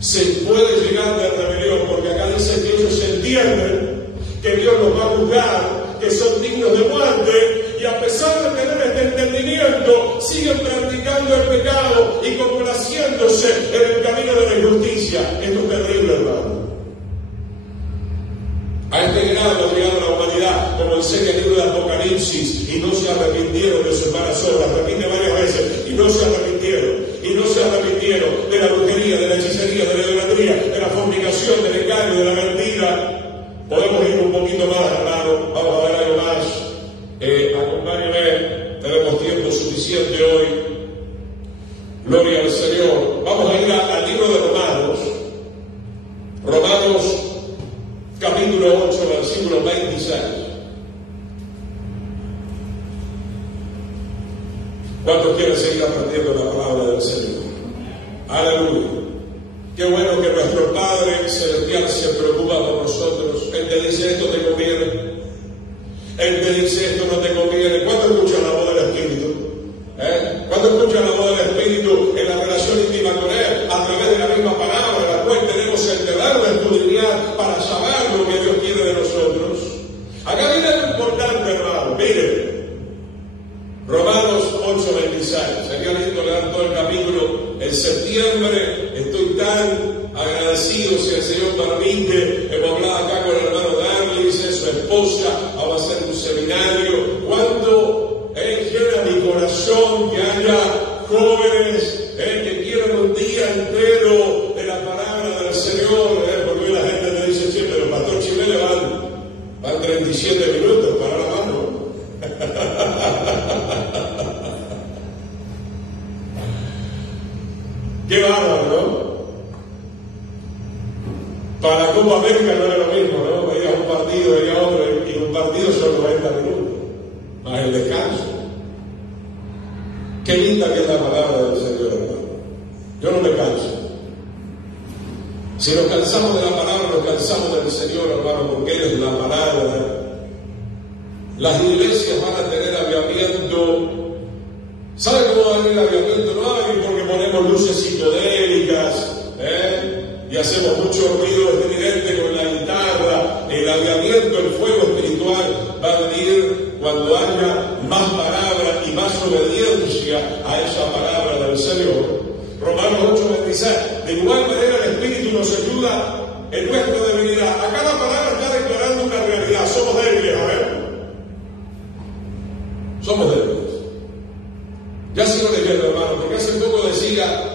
se puede llegar de rebelión, porque acá dice que ellos entienden que Dios los va a juzgar, que son dignos de muerte, y a pesar de tener este entendimiento, siguen practicando el pecado y complaciéndose en el camino de la injusticia. Esto es terrible, hermano. A este grado ha llegado la humanidad, como enseña el libro de Apocalipsis, y no se arrepintieron de sus malas obras. Repite varias veces, y no se arrepintieron. Y no se arrepintieron de la brujería, de la hechicería, de la idolatría, de la fornicación, del engaño, de la mentira. Podemos ir un poquito más, hermano. Vamos a ver algo más. Acompáñenme, tenemos tiempo suficiente hoy. Gloria al Señor. Vamos a ir al libro de Romanos. Romanos capítulo 8, versículo 26. ¿Cuántos quieren seguir aprendiendo la palabra del Señor? Aleluya. Qué bueno que nuestro Padre Celestial se preocupa por nosotros. Él te dice, esto te conviene. Él te dice, esto no te conviene. ¿Cuánto escuchan la voz del Espíritu? ¿Cuánto escuchan la voz del Espíritu en la relación íntima con Él? A través de la misma palabra, la cual tenemos el deber de escudriñar para saber lo que Dios quiere de nosotros. Acá viene lo importante, hermano. Miren. Romanos 8:26. Sería lindo leer todo el capítulo. En septiembre estoy tan agradecido, si el Señor permite. Hemos hablado acá con el hermano Darlis, su esposa, vamos a hacer un seminario. ¿Cuánto llena mi corazón que haya jóvenes que quieran un día entero de la palabra del Señor? Porque la gente me dice siempre, pero pastor Chimele van 37 minutos para la mano. Qué bárbaro, ¿no? Para la Copa América no era lo mismo, ¿no? Veía un partido, veía otro, y un partido son 90 minutos, más el descanso. Qué linda que es la palabra del Señor, hermano. Yo no me canso. Si nos cansamos de la palabra, nos cansamos del Señor, hermano, porque Él es la palabra. Las iglesias van a tener avivamiento. ¿Sabe cómo va a venir el avivamiento? No hay porque ponemos luces psicodélicas, y hacemos mucho ruido estridente con la guitarra. El avivamiento, el fuego espiritual va a venir cuando haya más palabra y más obediencia a esa palabra del Señor. Romanos 8:26. De igual manera el Espíritu nos ayuda en nuestra debilidad. Acá la palabra está declarando una realidad. Somos débiles, somos débiles. Ya sigo leyendo, hermano, porque hace poco decía,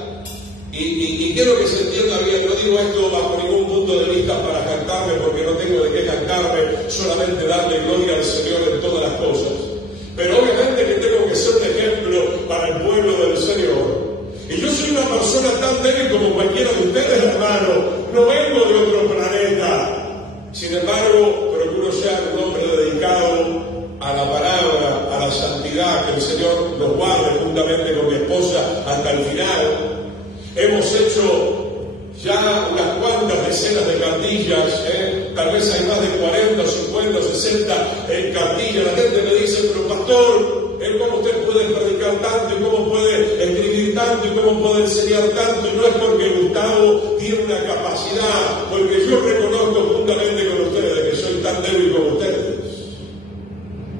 y quiero que se entienda bien, no digo esto bajo ningún punto de vista para cantarme, porque no tengo de qué cantarme, solamente darle gloria al Señor en todas las cosas. Pero obviamente que tengo que ser un ejemplo para el pueblo del Señor. Y yo soy una persona tan débil como cualquiera de ustedes, hermano. No vengo de otro planeta. Sin embargo, procuro ser un hombre dedicado a la palabra, a la santidad, que el Señor nos guarde juntamente con mi esposa hasta el final. Hemos hecho ya unas cuantas decenas de cartillas, tal vez hay más de 40, 50, 60 cartillas. La gente me dice, pero pastor, ¿cómo usted puede predicar tanto y cómo puede escribir tanto y cómo puede enseñar tanto? Y no es porque Gustavo tiene una capacidad, porque yo reconozco juntamente con ustedes que soy tan débil como ustedes.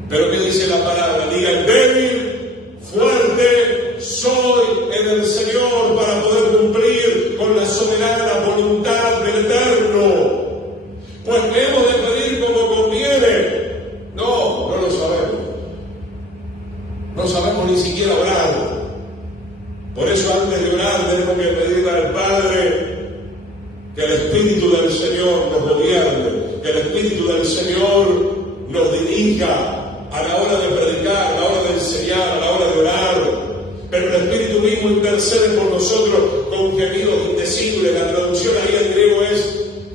Pero ¿qué dice la palabra? Diga, el débil, fuerte soy en el Señor para poder cumplir con la soberana voluntad del Eterno. Pues que hemos de pedir como conviene. No lo sabemos. No sabemos ni siquiera orar. Por eso antes de orar tenemos que pedirle al Padre que el Espíritu del Señor nos gobierne, que el Espíritu del Señor nos dirija a la hora de predicar, a la hora de enseñar, a la hora de orar. Pero el Espíritu mismo intercede por nosotros con gemidos indecibles. La traducción ahí en griego es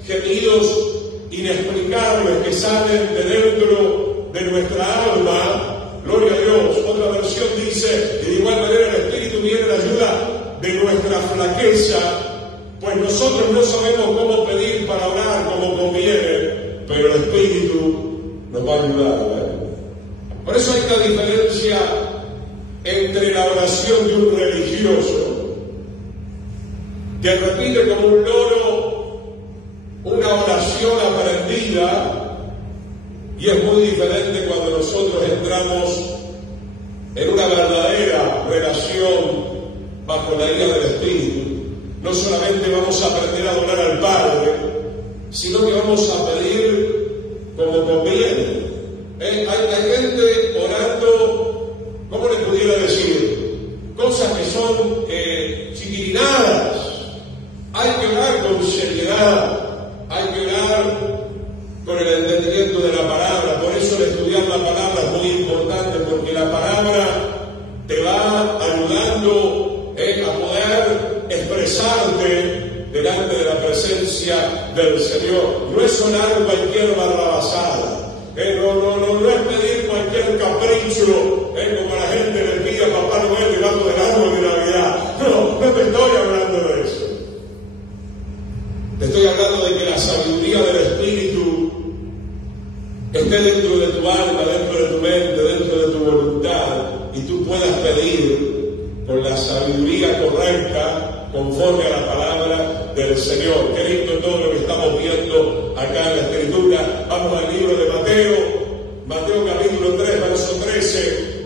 gemidos inexplicables que salen de dentro de nuestra alma. Gloria a Dios. Otra versión dice, y de igual manera el Espíritu viene en ayuda de nuestra flaqueza, pues nosotros no sabemos cómo pedir para orar como conviene, pero el Espíritu nos va a ayudar. Por eso hay una diferencia entre la oración de un religioso que repite como un loro una oración aprendida, y es muy diferente cuando nosotros entramos en una verdadera relación bajo la guía del Espíritu. No solamente vamos a aprender a adorar al Padre, sino que vamos a pedir como conviene. Hay gente orando, ¿cómo le pudiera decir? Cosas que son chiquilinadas. Hay que orar con seriedad, hay que orar con el entendimiento de la palabra. Por eso el estudiar la palabra es muy importante, porque la palabra te va ayudando a poder expresarte delante de la presencia del Señor. No es orar cualquier barrabasada. No es pedir cualquier capricho, como la gente le pide a Papá Noel debajo del árbol de Navidad. No te estoy hablando de eso. Te estoy hablando de que la sabiduría del Espíritu esté dentro de tu alma, dentro de tu mente, dentro de tu voluntad, y tú puedas pedir con la sabiduría correcta, conforme a la palabra del Señor. Qué lindo todo lo que estamos viendo acá en la Escritura. Vamos al libro de Mateo capítulo 3, verso 13.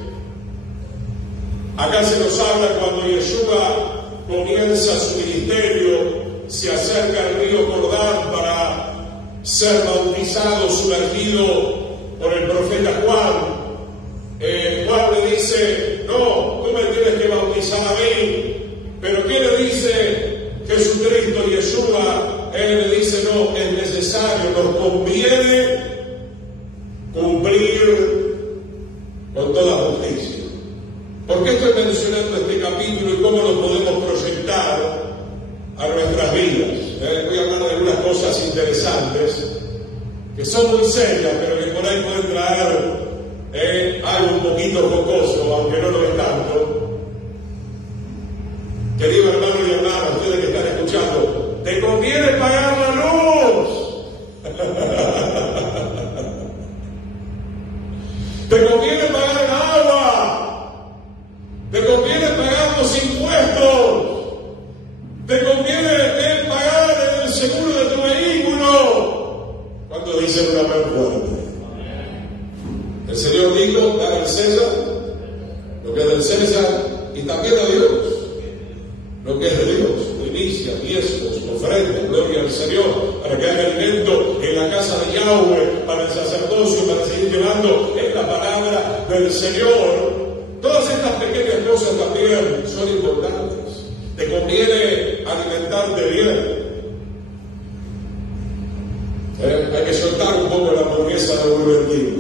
Acá se nos habla cuando Yeshua comienza su ministerio, se acerca al río Jordán para ser bautizado, sumergido por el profeta Juan. Juan le dice, no, tú me tienes que bautizar a mí. Pero ¿qué le dice Jesucristo, Yeshua? Él le dice, no, es necesario, nos conviene cumplir con toda justicia. ¿Por qué estoy mencionando este capítulo y cómo lo podemos proyectar? vidas. Voy a hablar de algunas cosas interesantes que son muy serias, pero que por ahí pueden traer algo un poquito jocoso, aunque no lo es tanto. Queridos hermanos y hermanas, ustedes que están escuchando, te conviene pagar la luz. Te conviene pagar el agua. Te conviene pagar los impuestos. Te conviene pagar el seguro de tu vehículo. ¿Cuántos dicen una vez fuerte? El Señor dijo: dar al César lo que es del César y también a Dios lo que es de Dios. Primicia, diezmos, ofrendas, gloria al Señor, para que haya alimento en la casa de Yahweh, para el sacerdocio, para seguir llevando en la palabra del Señor. Todas estas pequeñas cosas también son importantes. Te conviene alimentarte bien. Hay que soltar un poco la hamburguesa de Burger King.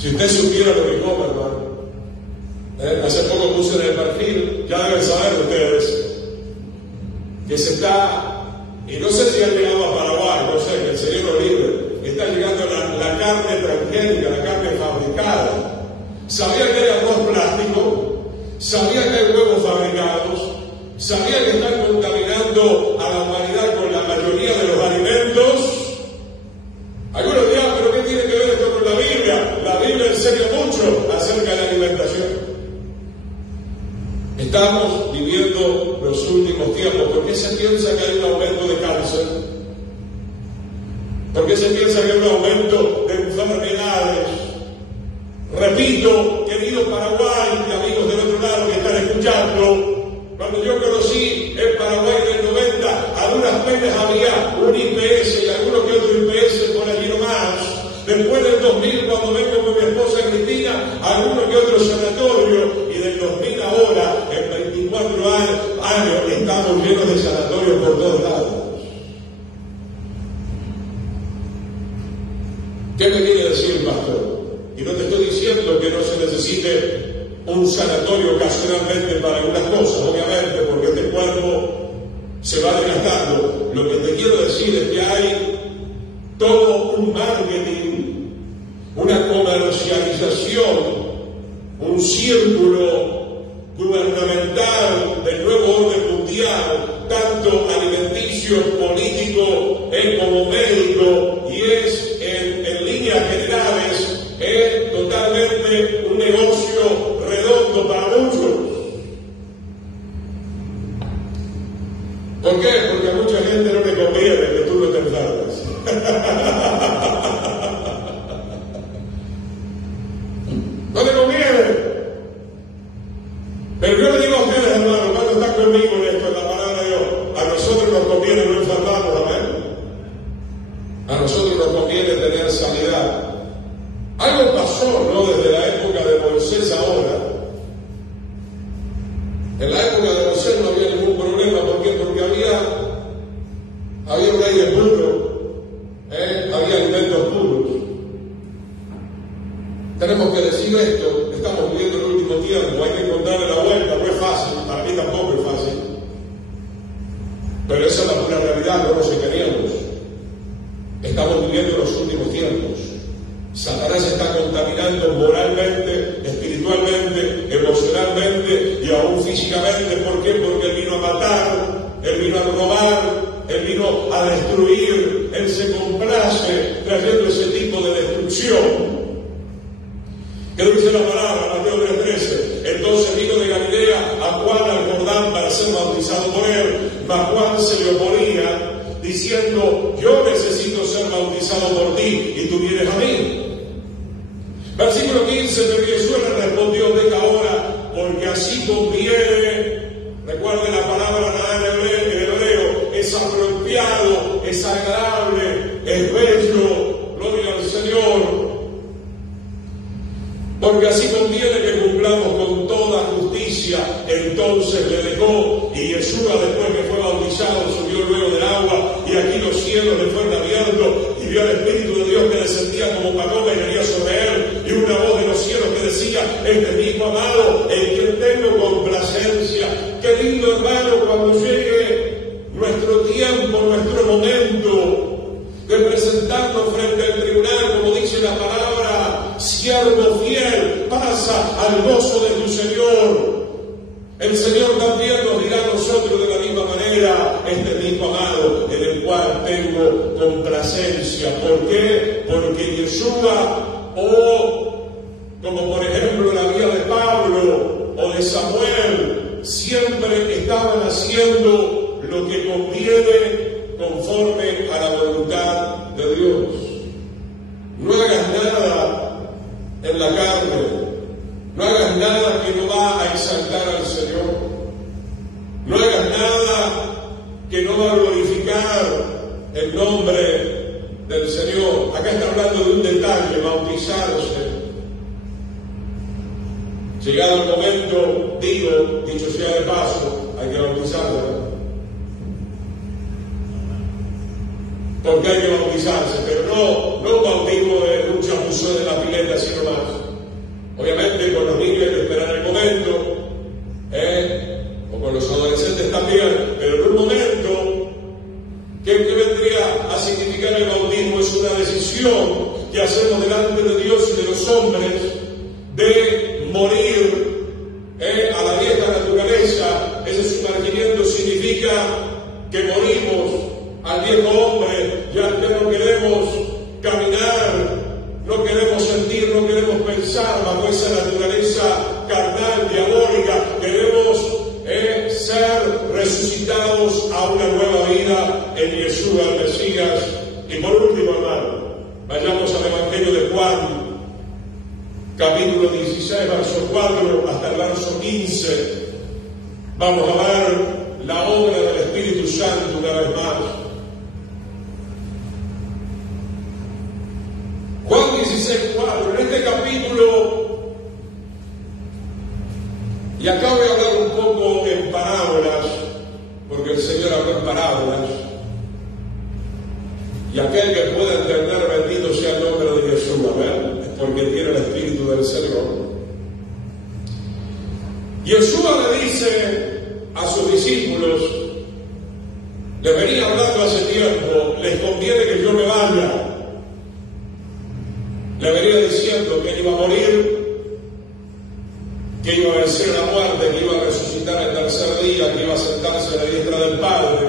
Si usted supiera lo que come, hermano. Hace poco puse en el perfil, ya deben saber ustedes, que se está, y no sé si ha llegado a Paraguay, no sé, que el Señor lo libre, está llegando la carne transgénica, la carne fabricada. Sabía que hay arroz plástico, sabía que hay huevos fabricados, sabía que están contaminando a la humanidad con la mayoría de los alimentos. Algunos dirán: ¿pero qué tiene que ver esto con la Biblia? La Biblia enseña mucho acerca de la alimentación. Estamos viviendo los últimos tiempos. ¿Por qué se piensa que hay un aumento de cáncer? ¿Por qué se piensa que hay un aumento de enfermedades? Repito, queridos Paraguay y amigos del otro lado que están escuchando, cuando yo conocí el Paraguay del 90, a duras penas había un IPS y algunos que otro IPS por allí nomás. Después del 2000, cuando vengo con mi esposa Cristina, algunos que otro sanatorio, y del 2000 ahora, en 24 años, estamos llenos de sanatorios por todos lados. ¿Qué me quiere decir el pastor? Y no te estoy diciendo que no se necesite un sanatorio ocasionalmente para algunas cosas, obviamente, porque este cuerpo se va desgastando. Lo que te quiero decir es que hay todo un marketing, una comercialización, un círculo gubernamental del nuevo orden mundial, tanto alimenticio, político, como médico, y es en líneas generales es totalmente un negocio redondo para muchos. ¿Por qué? Porque a mucha gente no le conviene que tú no te enfermes. No le conviene. Pero yo le digo a ustedes, hermanos, cuando están conmigo en esto, en la palabra de Dios, a nosotros nos conviene no enfermarnos, amén. A nosotros nos conviene tener sanidad. Algo pasó, ¿no?, desde la época de Moisés ahora. En la época de Moisés no había ningún problema. ¿Por qué? Porque había un aire puro, había alimentos puros. Tenemos que decir esto: estamos viviendo el último tiempo, hay que encontrarle la vuelta. No es fácil, para mí tampoco es fácil, pero esa es la pura realidad, no nos engañemos. Estamos viviendo los últimos tiempos. Satanás está contaminando moralmente, espiritualmente, emocionalmente y aún físicamente. ¿Por qué? Porque Él vino a matar, Él vino a robar, Él vino a destruir. Él se complace trayendo ese tipo de destrucción. ¿Qué dice la palabra? Mateo 3:13. Entonces vino de Galilea a Juan al Jordán para ser bautizado por él. Mas Juan se le oponía, diciendo: yo necesito ser bautizado por ti y tú vienes a mí. Versículo 15, pero Jesús le respondió: deja ahora, porque así conviene. Recuerde la palabra en hebreo, es apropiado, es agradable, es bello, gloria al Señor. Porque así conviene que cumplamos con toda justicia. Entonces le dejó, y Yeshua, después que fue bautizado, subió luego del agua, y aquí los cielos le fueron abiertos, y vio al Espíritu de Dios que descendía como paloma y venía sobre él, y una voz de los cielos que decía: decía, este mismo amado, en quien tengo complacencia. Qué lindo, hermano, cuando llegue nuestro tiempo, nuestro momento de presentarnos frente al tribunal, como dice la palabra, siervo fiel, pasa al gozo de tu Señor. El Señor también nos dirá a nosotros de la misma manera, este mismo amado en el cual tengo complacencia. ¿Por qué? Porque Yeshua, o como por ejemplo la vida de Pablo o de Samuel, siempre estaban haciendo lo que conviene conforme a la voluntad de Dios. No hagas nada en la carne. No hagas nada que no va a exaltar al Señor. No hagas nada que no va a glorificar el nombre del Señor. Acá está hablando de un detalle, bautizarse. Llegado el momento, dicho sea de paso, hay que bautizarse. Porque hay que bautizarse, pero no un bautismo de un chapuzón de la pileta, sino más. Obviamente con los niños hay que esperar el momento, o con los adolescentes también, pero en un momento que vendría a significar el bautismo es una decisión que hacemos delante de Dios y de los hombres de morir a la vieja naturaleza. Ese sumergimiento significa que morimos al viejo hombre, ya no queremos caminar, no queremos sentir, no queremos pensar bajo esa naturaleza carnal, diabólica. Queremos ser resucitados a una nueva vida en Yeshua, el Mesías. Y por último, hermano, vayamos al Evangelio de Juan, capítulo 16, verso 4 hasta el verso 15. Vamos a ver la obra del Espíritu Santo una vez más. Juan 16, 4, en este capítulo, y acá voy a hablar un poco en parábolas, porque el Señor habló en parábolas, y aquel que pueda entender, bendito sea el nombre de Jesús, ¿verdad? Es porque tiene el Espíritu del Señor. Yeshua le dice a sus discípulos, les venía hablando hace tiempo, les conviene que yo me vaya. Le venía diciendo que iba a morir, que iba a vencer la muerte, que iba a resucitar el tercer día, que iba a sentarse a la diestra del Padre,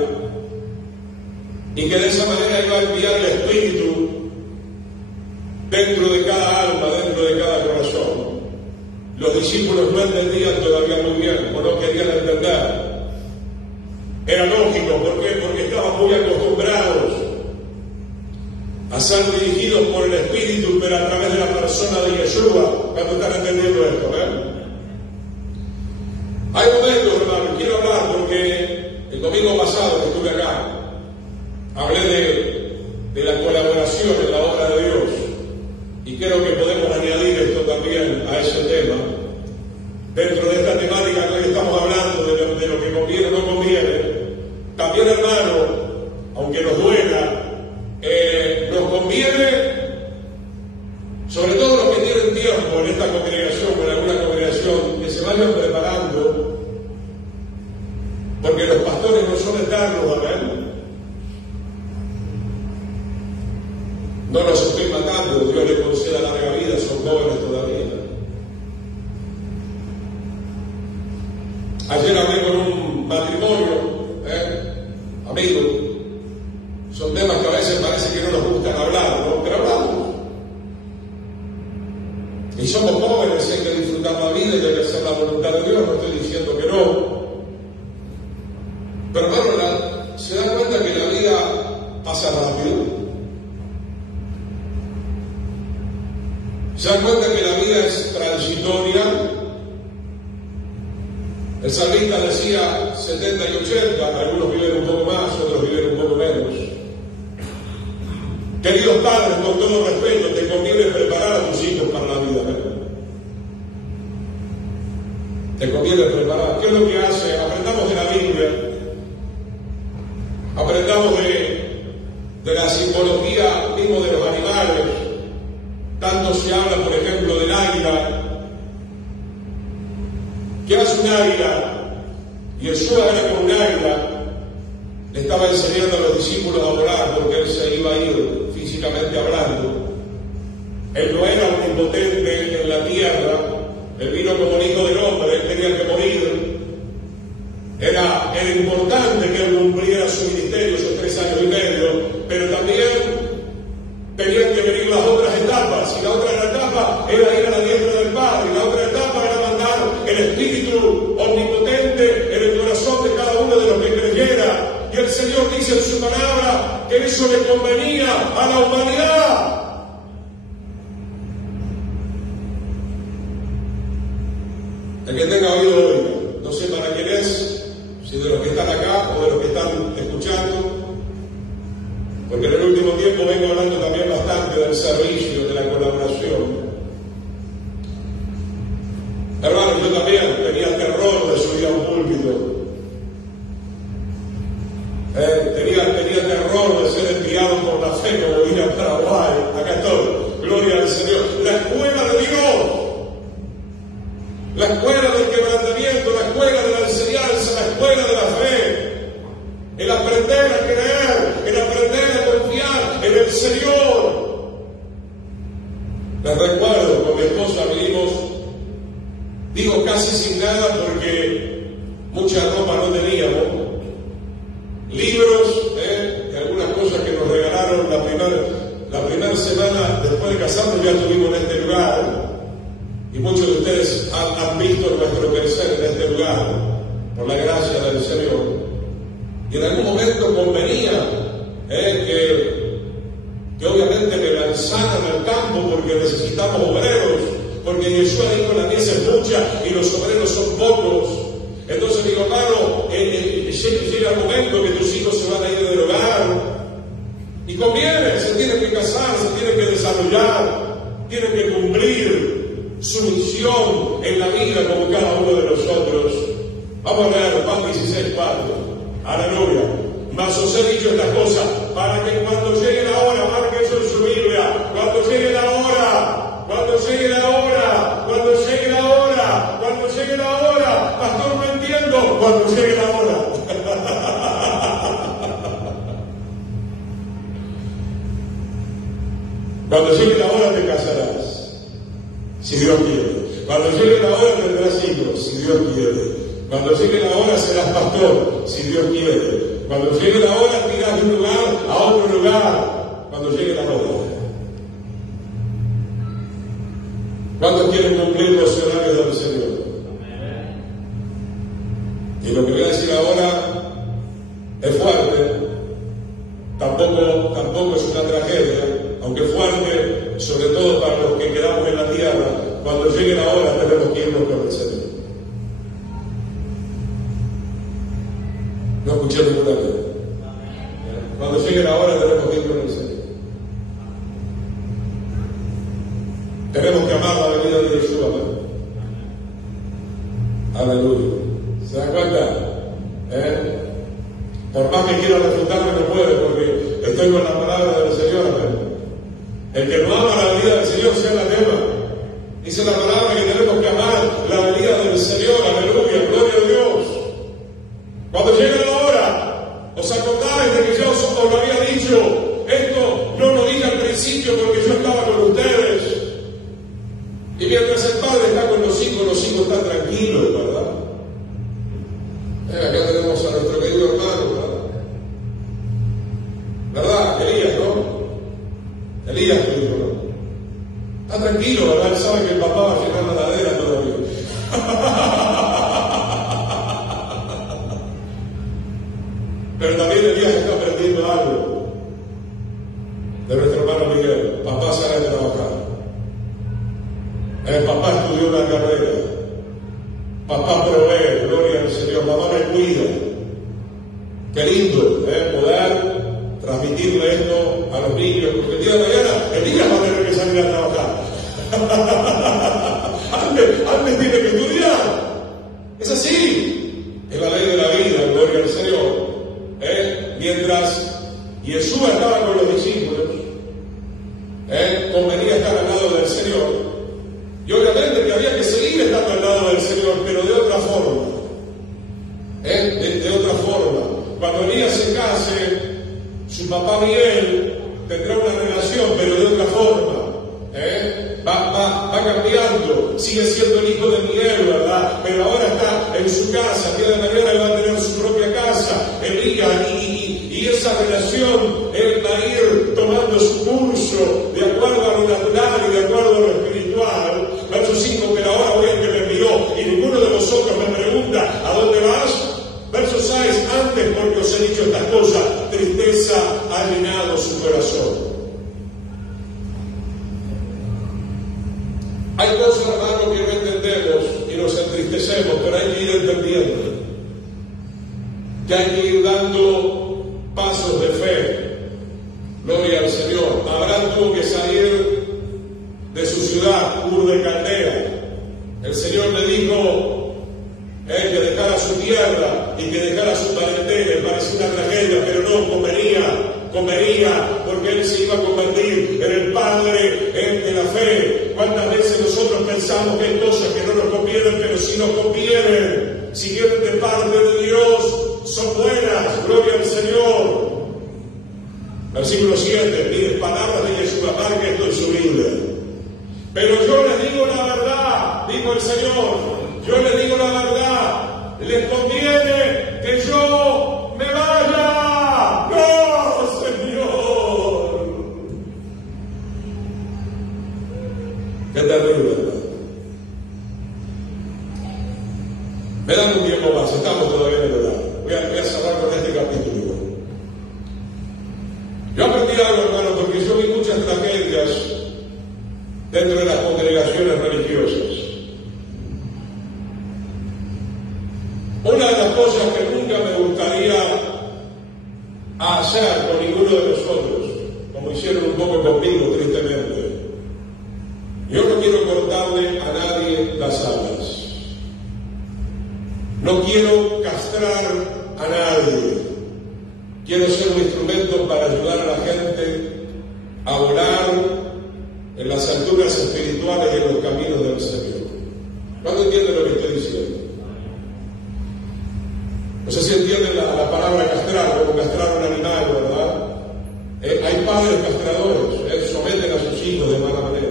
y que de esa manera iba a enviar el Espíritu dentro de cada alma, dentro de cada corazón. Los discípulos no entendían todavía muy bien, o no querían entender. Era lógico, ¿por qué? Porque estaban muy acostumbrados a ser dirigidos por el Espíritu, pero a través de la persona de Yeshua. ¿Cuánto están entendiendo esto? Hay momentos, hermano, quiero hablar porque el domingo pasado que estuve acá, hablé de la colaboración en la obra de Dios, y creo que podemos añadir esto también a ese tema. Dentro de esta temática que hoy estamos hablando, de lo que conviene o no conviene, también, hermano, aunque nos duela, nos conviene, sobre todo los que tienen tiempo en esta congregación o en alguna congregación, que se vayan preparando, porque los pastores no son eternos, amén. No los estoy matando, Dios les conceda larga vida, son jóvenes todavía. Ayer hablé con un matrimonio, amigos. Son temas que a veces parece que no nos gustan hablar, ¿no? Pero hablamos. Y somos jóvenes, hay que disfrutar la vida y hay que hacer la voluntad de Dios, no estoy diciendo que no. Pero hermano, se da cuenta que la vida pasa rápido. Se da cuenta que la vida es transitoria. El salmista decía 70 y 80, algunos viven un poco más, otros viven un poco menos. Queridos padres, con todo respeto, te conviene preparar a tus hijos para la vida, ¿verdad? Te conviene preparar. ¿Qué es lo que hace? Aprendamos de la Biblia, aprendamos de la simbología mismo de los animales. Tanto se habla, por ejemplo, del águila, ¿Qué hace un águila? Yeshua era como un águila. Le estaba enseñando a los discípulos a orar porque él se iba a ir físicamente hablando. Él no era omnipotente en la tierra. Él vino como un hijo del hombre, él tenía que morir. Era importante que él cumpliera su ministerio esos 3 años y medio, pero también tenían que venir las otras etapas. Y la otra etapa era ir a la diestra del Padre, y la otra etapa era mandar el Espíritu omnipotente en el corazón de cada uno de los que creyera. Y el Señor dice en su palabra que eso le convenía a la humanidad. El que tenga oído oiga, no sé para quién es, si de los que están acá o de los que están escuchando, porque en el último tiempo vengo hablando también bastante del servicio, de la colaboración. Hermano, yo también tenía terror de subir a un púlpito. Tenía terror de ser enviado por la fe como ir a Paraguay. Acá estoy, gloria al Señor. La escuela de Dios, la escuela del quebrantamiento, la escuela de la enseñanza, la escuela de la fe, el aprender a creer, el aprender a confiar en el Señor. Les recuerdo, con mi esposa vivimos, digo casi sin nada porque mucha ropa no teníamos, libros, y algunas cosas que nos regalaron la primera semana después de casarnos ya tuvimos en este lugar. Y muchos de ustedes han visto nuestro crecer en este lugar, por la gracia del Señor. Y en algún momento convenía que obviamente me lanzaran al campo porque necesitamos obreros, porque Yeshua dijo la mies es mucha y los obreros son pocos. Entonces digo, hermano, llega el momento que tus hijos se van a ir del hogar. Y conviene, se tienen que casar, se tienen que desarrollar, tienen que cumplir su misión en la vida como cada uno de nosotros. Vamos a leer Juan 16:4. Aleluya. Mas os he dicho estas cosas para que cuando llegue la hora, marque eso en su Biblia, cuando llegue la hora, pastor, no entiendo, cuando llegue la hora. Cuando llegue la hora te casarás, si Dios quiere. Cuando llegue la hora tendrás hijos, si Dios quiere. Cuando llegue la hora serás pastor, si Dios quiere. Cuando llegue la hora irás de un lugar a otro lugar. Cuando llegue la hora. ¿Cuántos quieren cumplir los horarios del Señor? Y lo que voy a decir ahora es fuerte. Tampoco es una tragedia, aunque fuerte, sobre todo para los que quedamos en la tierra. Cuando llegue la hora tenemos que irnos con el Señor. No escuché ninguna vez. Cuando llegue la hora tenemos que ir con el Señor. Tenemos que amar la venida de Yeshua. Aleluya. ¿Se dan cuenta? Por más que quiera refutarme no puede, porque estoy con la palabra del Señor. El que no ama la venida del Señor sea la tema. Dice la palabra que tenemos que amar la venida del Señor. Aleluya, gloria a Dios. Cuando llegue la hora, ¿os acordáis de que yo os lo había dicho? Esto no lo dije al principio porque yo estaba con ustedes. Y mientras el padre está con los hijos están tranquilos, ¿verdad? Acá tenemos a nuestro querido hermano, ¿verdad? Elías, ¿no? Elías, tu hijo, ¿no? Está tranquilo, ¿verdad? Él sabe que el papá va a llenar la ladera todavía. Pero también Elías está aprendiendo algo de nuestro hermano Miguel. Papá sale de trabajar. El papá estudió una carrera. Papá provee, gloria al Señor. Mamá me cuida. Qué lindo poder transmitirle esto a los niños, porque el día de mañana el niño va a tener que salir a trabajar. Antes tiene que estudiar. Es así. Es la ley de la vida, gloria al Señor. Mientras Yeshua estaba con los discípulos, convenía estar al lado del Señor. Y obviamente que había que seguir estando al lado del Señor, pero de otra forma. De otra forma. Cuando Elías se case, su papá Miguel tendrá una relación, pero de otra forma. Va cambiando, sigue siendo el hijo de Miguel, ¿verdad? Pero ahora está en su casa, el día de mañana va a tener su propia casa, Elías, y esa relación, él va a ir tomando su curso de acuerdo a lo natural y de acuerdo a lo espiritual. Verso 5, pero ahora voy a que me miró, y ninguno de vosotros me pregunta, ¿a dónde vas? Verso 6, antes porque os he dicho estas cosas, tristeza ha llenado su corazón. Hay cosas, hermano, que no entendemos y nos entristecemos, pero hay que ir entendiendo. Que hay que ir dando pasos de fe. Gloria al Señor. Abraham tuvo que salir de su ciudad, Ur de Caldea. El Señor le dijo que dejara su tierra y que dejara su parentela. Parecía una tragedia, pero no, comería, porque él se iba a convertir en el padre de la fe. ¿Cuántas veces nosotros pensamos que hay cosas que no nos convienen, pero sí nos convienen? Si vienen de parte de Dios, son buenas. Gloria al Señor. Versículo 7, mire, palabras de Jesús, amarga esto en su vida. Pero yo les digo la verdad, dijo el Señor, yo les digo la verdad, les conviene que yo me vaya. ¡No, Señor! ¡Qué terrible! Me dan un tiempo más, estamos todavía en el horario. Voy a cerrar con este capítulo. Yo aprendí algo, hermano, porque yo vi muchas tragedias dentro de las congregaciones religiosas. Una de las cosas que nunca me gustaría hacer con ninguno de nosotros, como hicieron un poco conmigo, tristemente, yo no quiero cortarle a nadie las alas. No quiero castrar a nadie. Quiero ser un instrumento para ayudar a la gente a volar en las alturas espirituales y en los caminos del Señor. ¿Cuándo entienden lo que estoy diciendo? No sé si entienden la palabra castrar, como castrar un animal, ¿verdad? Hay padres castradores, someten a sus hijos de mala manera.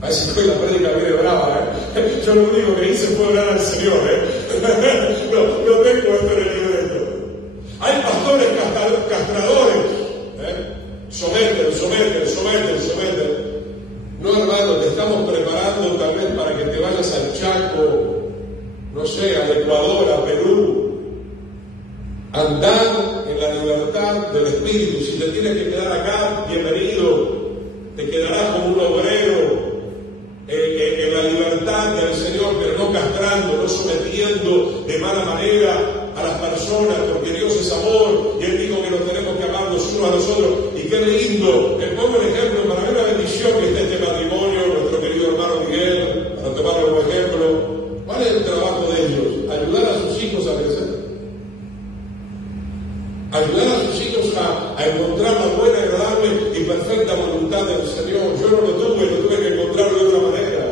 Parece que hoy la prédica viene brava, Yo lo único que hice fue orar al Señor, No tengo esto en el libreto. Hay pastores castradores, someten. No, hermano, te estamos preparando tal vez para que te vayas al Chaco, no sé, al Ecuador, a Perú. Andar en la libertad del Espíritu. Si te tienes que quedar acá, bienvenido. Te quedarás como un obrero en la libertad del Señor, pero no castrando, no sometiendo de mala manera a las personas, porque Dios es amor y Él dijo que nos tenemos que amar los unos a los otros. Y qué lindo, les pongo el ejemplo, para mí una bendición que está este matrimonio, nuestro querido hermano Miguel, para tomarlo como ejemplo. ¿Cuál es el trabajo de ellos? Ayudar a sus hijos a crecer. Ayudar a sus hijos a encontrar la buena, agradable y perfecta voluntad del Señor. Yo no lo tuve que encontrar de otra manera.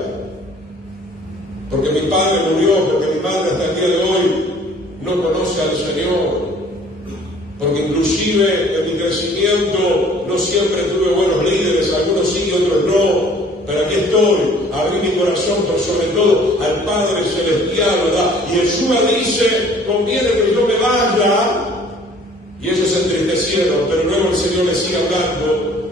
Porque mi padre murió, porque mi madre hasta el día de hoy no conoce al Señor. Porque inclusive en mi crecimiento no siempre tuve buenos líderes, algunos sí y otros no. Pero aquí estoy, abrí mi corazón por sobre todo al Padre Celestial, ¿verdad? Y Yeshua dice, conviene que yo me vaya. Y ellos se entristecieron, pero luego el Señor les sigue hablando,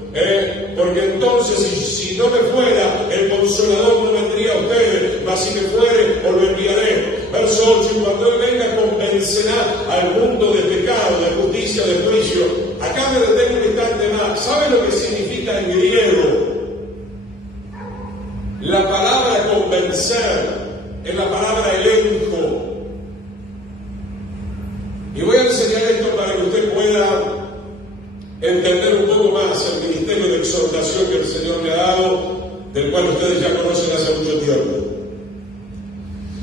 porque entonces si no me fuera, el Consolador no vendría a ustedes, mas si me fuere, os lo enviaré. Verso 8, y cuando Él venga, convencerá al mundo de pecado, de justicia, de juicio. Acá me detengo un instante más. ¿Sabe lo que significa en griego? La palabra convencer es la palabra elenco. Y voy a enseñar esto para que usted pueda entender un poco más el ministerio de exhortación que el Señor le ha dado, del cual ustedes ya conocen hace mucho tiempo.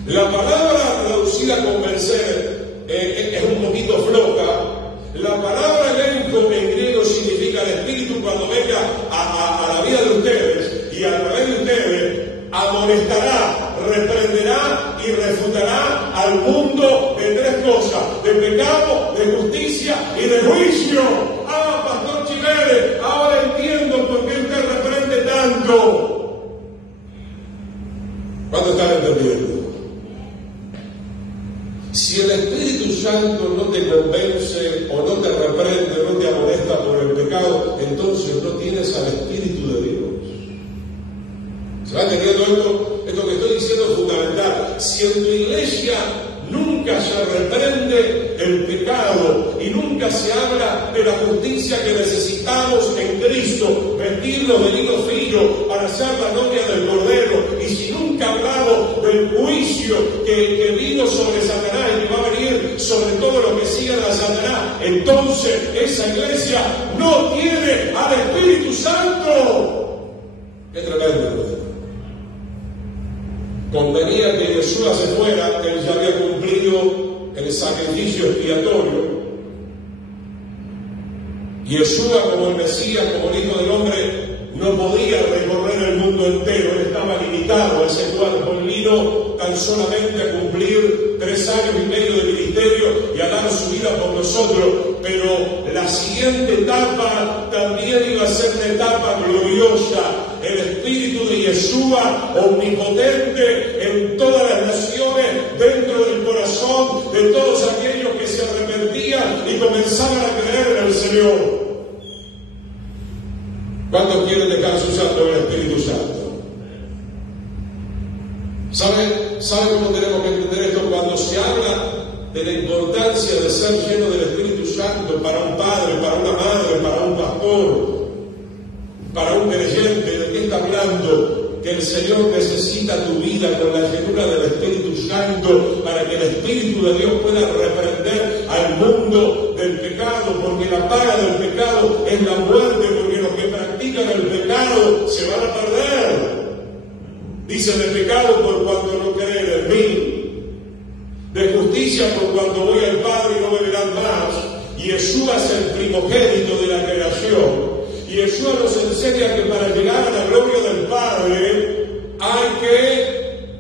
La palabra traducida convencer es un poquito floja. La palabra elenco en griego significa el Espíritu cuando venga a la vida de ustedes y a través de ustedes amonestará, reprenderá y y refutará al mundo de tres cosas: de pecado, de justicia y de juicio. Ah, Pastor Chivere, ahora entiendo por qué usted reprende tanto. ¿Cuánto están entendiendo? Si el Espíritu Santo no te convence o no te reprende, no te amonesta por el pecado, entonces no tienes al Espíritu de Dios. ¿Se va entendiendo esto? Esto que estoy diciendo es fundamental. Si en tu iglesia nunca se reprende el pecado y nunca se habla de la justicia que necesitamos en Cristo, vestirnos de lino fino para ser la novia del Cordero, y si nunca hablamos del juicio que vino sobre Satanás y que va a venir sobre todo los que sigan a Satanás, entonces esa iglesia no tiene al Espíritu Santo. ¡Qué tremendo! Convenía que Yeshua se fuera, él ya había cumplido el sacrificio expiatorio. Yeshua, como el Mesías, como el Hijo del Hombre, no podía recorrer el mundo entero, él estaba limitado a ese cuerpo. Él vino tan solamente a cumplir 3 años y medio de ministerio y a dar su vida por nosotros, pero la siguiente etapa también iba a ser una etapa gloriosa. El Espíritu de Yeshua, omnipotente en todas las naciones, dentro del corazón de todos aquellos que se arrepentían y comenzaban a creer en el Señor. ¿Cuántos quieren dejar su santo en el Espíritu Santo? ¿Sabe cómo tenemos que entender esto? Cuando se habla de la importancia de ser lleno del Espíritu Santo para un padre, para una madre, para un pastor, para un creyente, ¿de qué está hablando? Que el Señor necesita tu vida con la llenura del Espíritu Santo para que el Espíritu de Dios pueda reprender al mundo del pecado, porque la paga del pecado es la muerte, porque los que practican el pecado se van a perder. Dice: de pecado por cuanto no creen en mí, de justicia por cuanto voy al Padre y no me verán más. Yeshua es el primogénito de la creación. Y Yeshua nos enseña que para llegar a la gloria del Padre hay que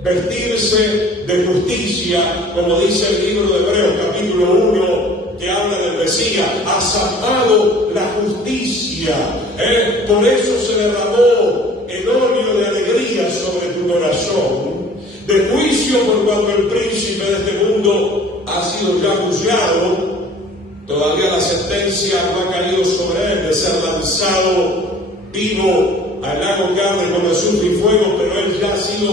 vestirse de justicia, como dice el libro de Hebreos capítulo 1, que habla del Mesías. Has amado la justicia, por eso se derramó el óleo de alegría sobre tu corazón. De juicio por cuanto el príncipe de este mundo ha sido ya juzgado. Todavía la sentencia no ha caído sobre él de ser lanzado vivo al lago carne con azufre y fuego, pero él ya ha sido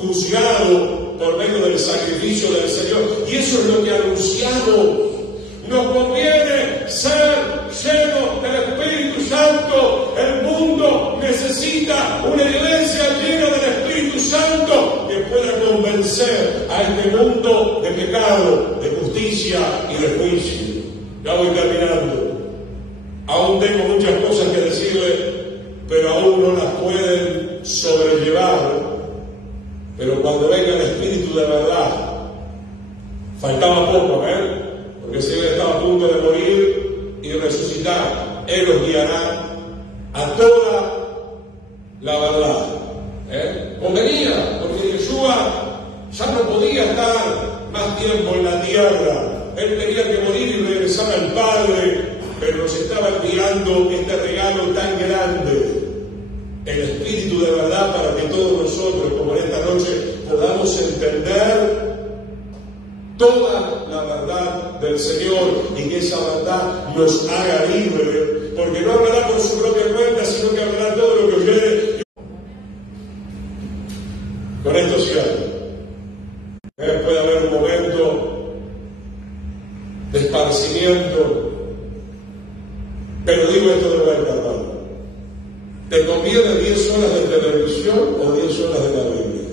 juzgado por medio del sacrificio del Señor. Y eso es lo que anunciamos. Nos conviene ser llenos del Espíritu Santo. El mundo necesita una iglesia llena del Espíritu Santo que pueda convencer a este mundo de pecado, de justicia y de juicio. Ya voy terminando. Aún tengo muchas cosas que decirle, pero aún no las pueden sobrellevar. Pero cuando venga el Espíritu de verdad, faltaba poco, porque si Él estaba a punto de morir y resucitar, Él los guiará a toda la verdad. Convenía, porque Yeshua ya no podía estar más tiempo en la tierra. Él tenía que morir y regresar al Padre, pero nos estaba enviando este regalo tan grande, el Espíritu de verdad, para que todos nosotros, como en esta noche, podamos entender toda la verdad del Señor y que esa verdad nos haga libres, porque no hablará por su propia cuenta, sino que hablará todo lo que oyere. Con esto cierro. Puede haber un momento de esparcimiento, pero digo esto de verdad: ¿te conviene 10 horas de televisión o 10 horas de la Biblia?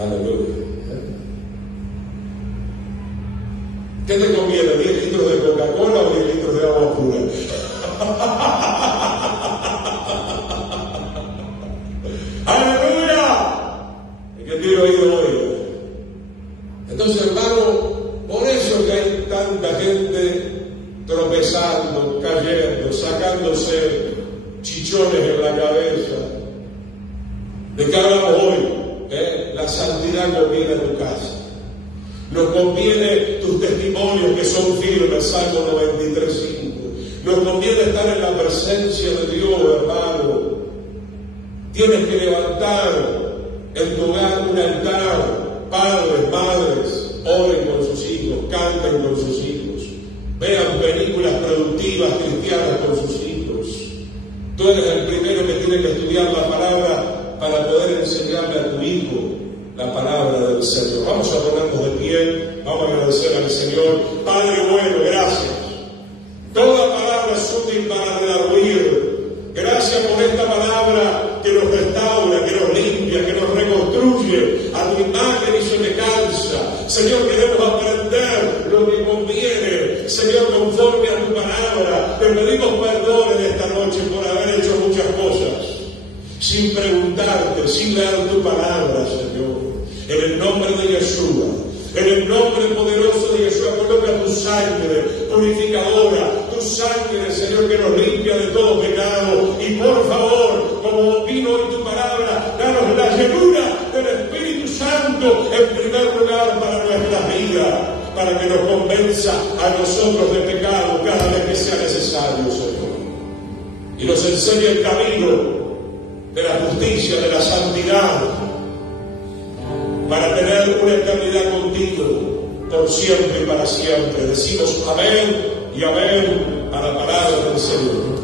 Aleluya. ¿Qué te conviene? ¿10 litros de Coca-Cola o 10 litros de agua pura? ¡Aleluya! ¿Y qué tiro oído hoy? Entonces, hermano, por eso que hay tanta gente tropezando, cayendo, sacándose chichones en la cabeza. ¿De qué hablamos hoy? La santidad conviene a tu casa. Nos conviene tus testimonios que son firmes, Salmo 93:5. Nos conviene estar en la presencia de Dios, hermano. Tienes que levantar en tu hogar un altar. Padres, madres, oren con sus hijos, canten con sus hijos, vean películas productivas cristianas con sus hijos. Tú eres el primero que tiene que estudiar la palabra para poder enseñarle a tu hijo la palabra del Señor. Vamos a ponernos de pie, vamos a agradecer al Señor. Padre bueno, gracias. Toda palabra es útil para redarguir. Gracias por esta palabra que nos restaura, que nos limpia, que nos reconstruye a tu imagen y semejanza. Señor, queremos aprender lo que conviene, Señor, conforme a tu palabra. Te pedimos perdón en esta noche por haber hecho muchas cosas sin preguntarte, sin leer tu palabra, Señor. En el nombre de Yeshua, en el nombre poderoso de Yeshua, coloca tu sangre purificadora, tu sangre, Señor, que nos limpia de todo pecado. Y por favor, como vino hoy tu palabra, danos la llenura del Espíritu Santo en primer lugar para nuestras vidas, para que nos convenza a nosotros de pecado cada vez que sea necesario, Señor. Y nos enseñe el camino de la justicia, de la santidad, para tener una eternidad contigo por siempre y para siempre. Decimos amén y amén a la palabra del Señor.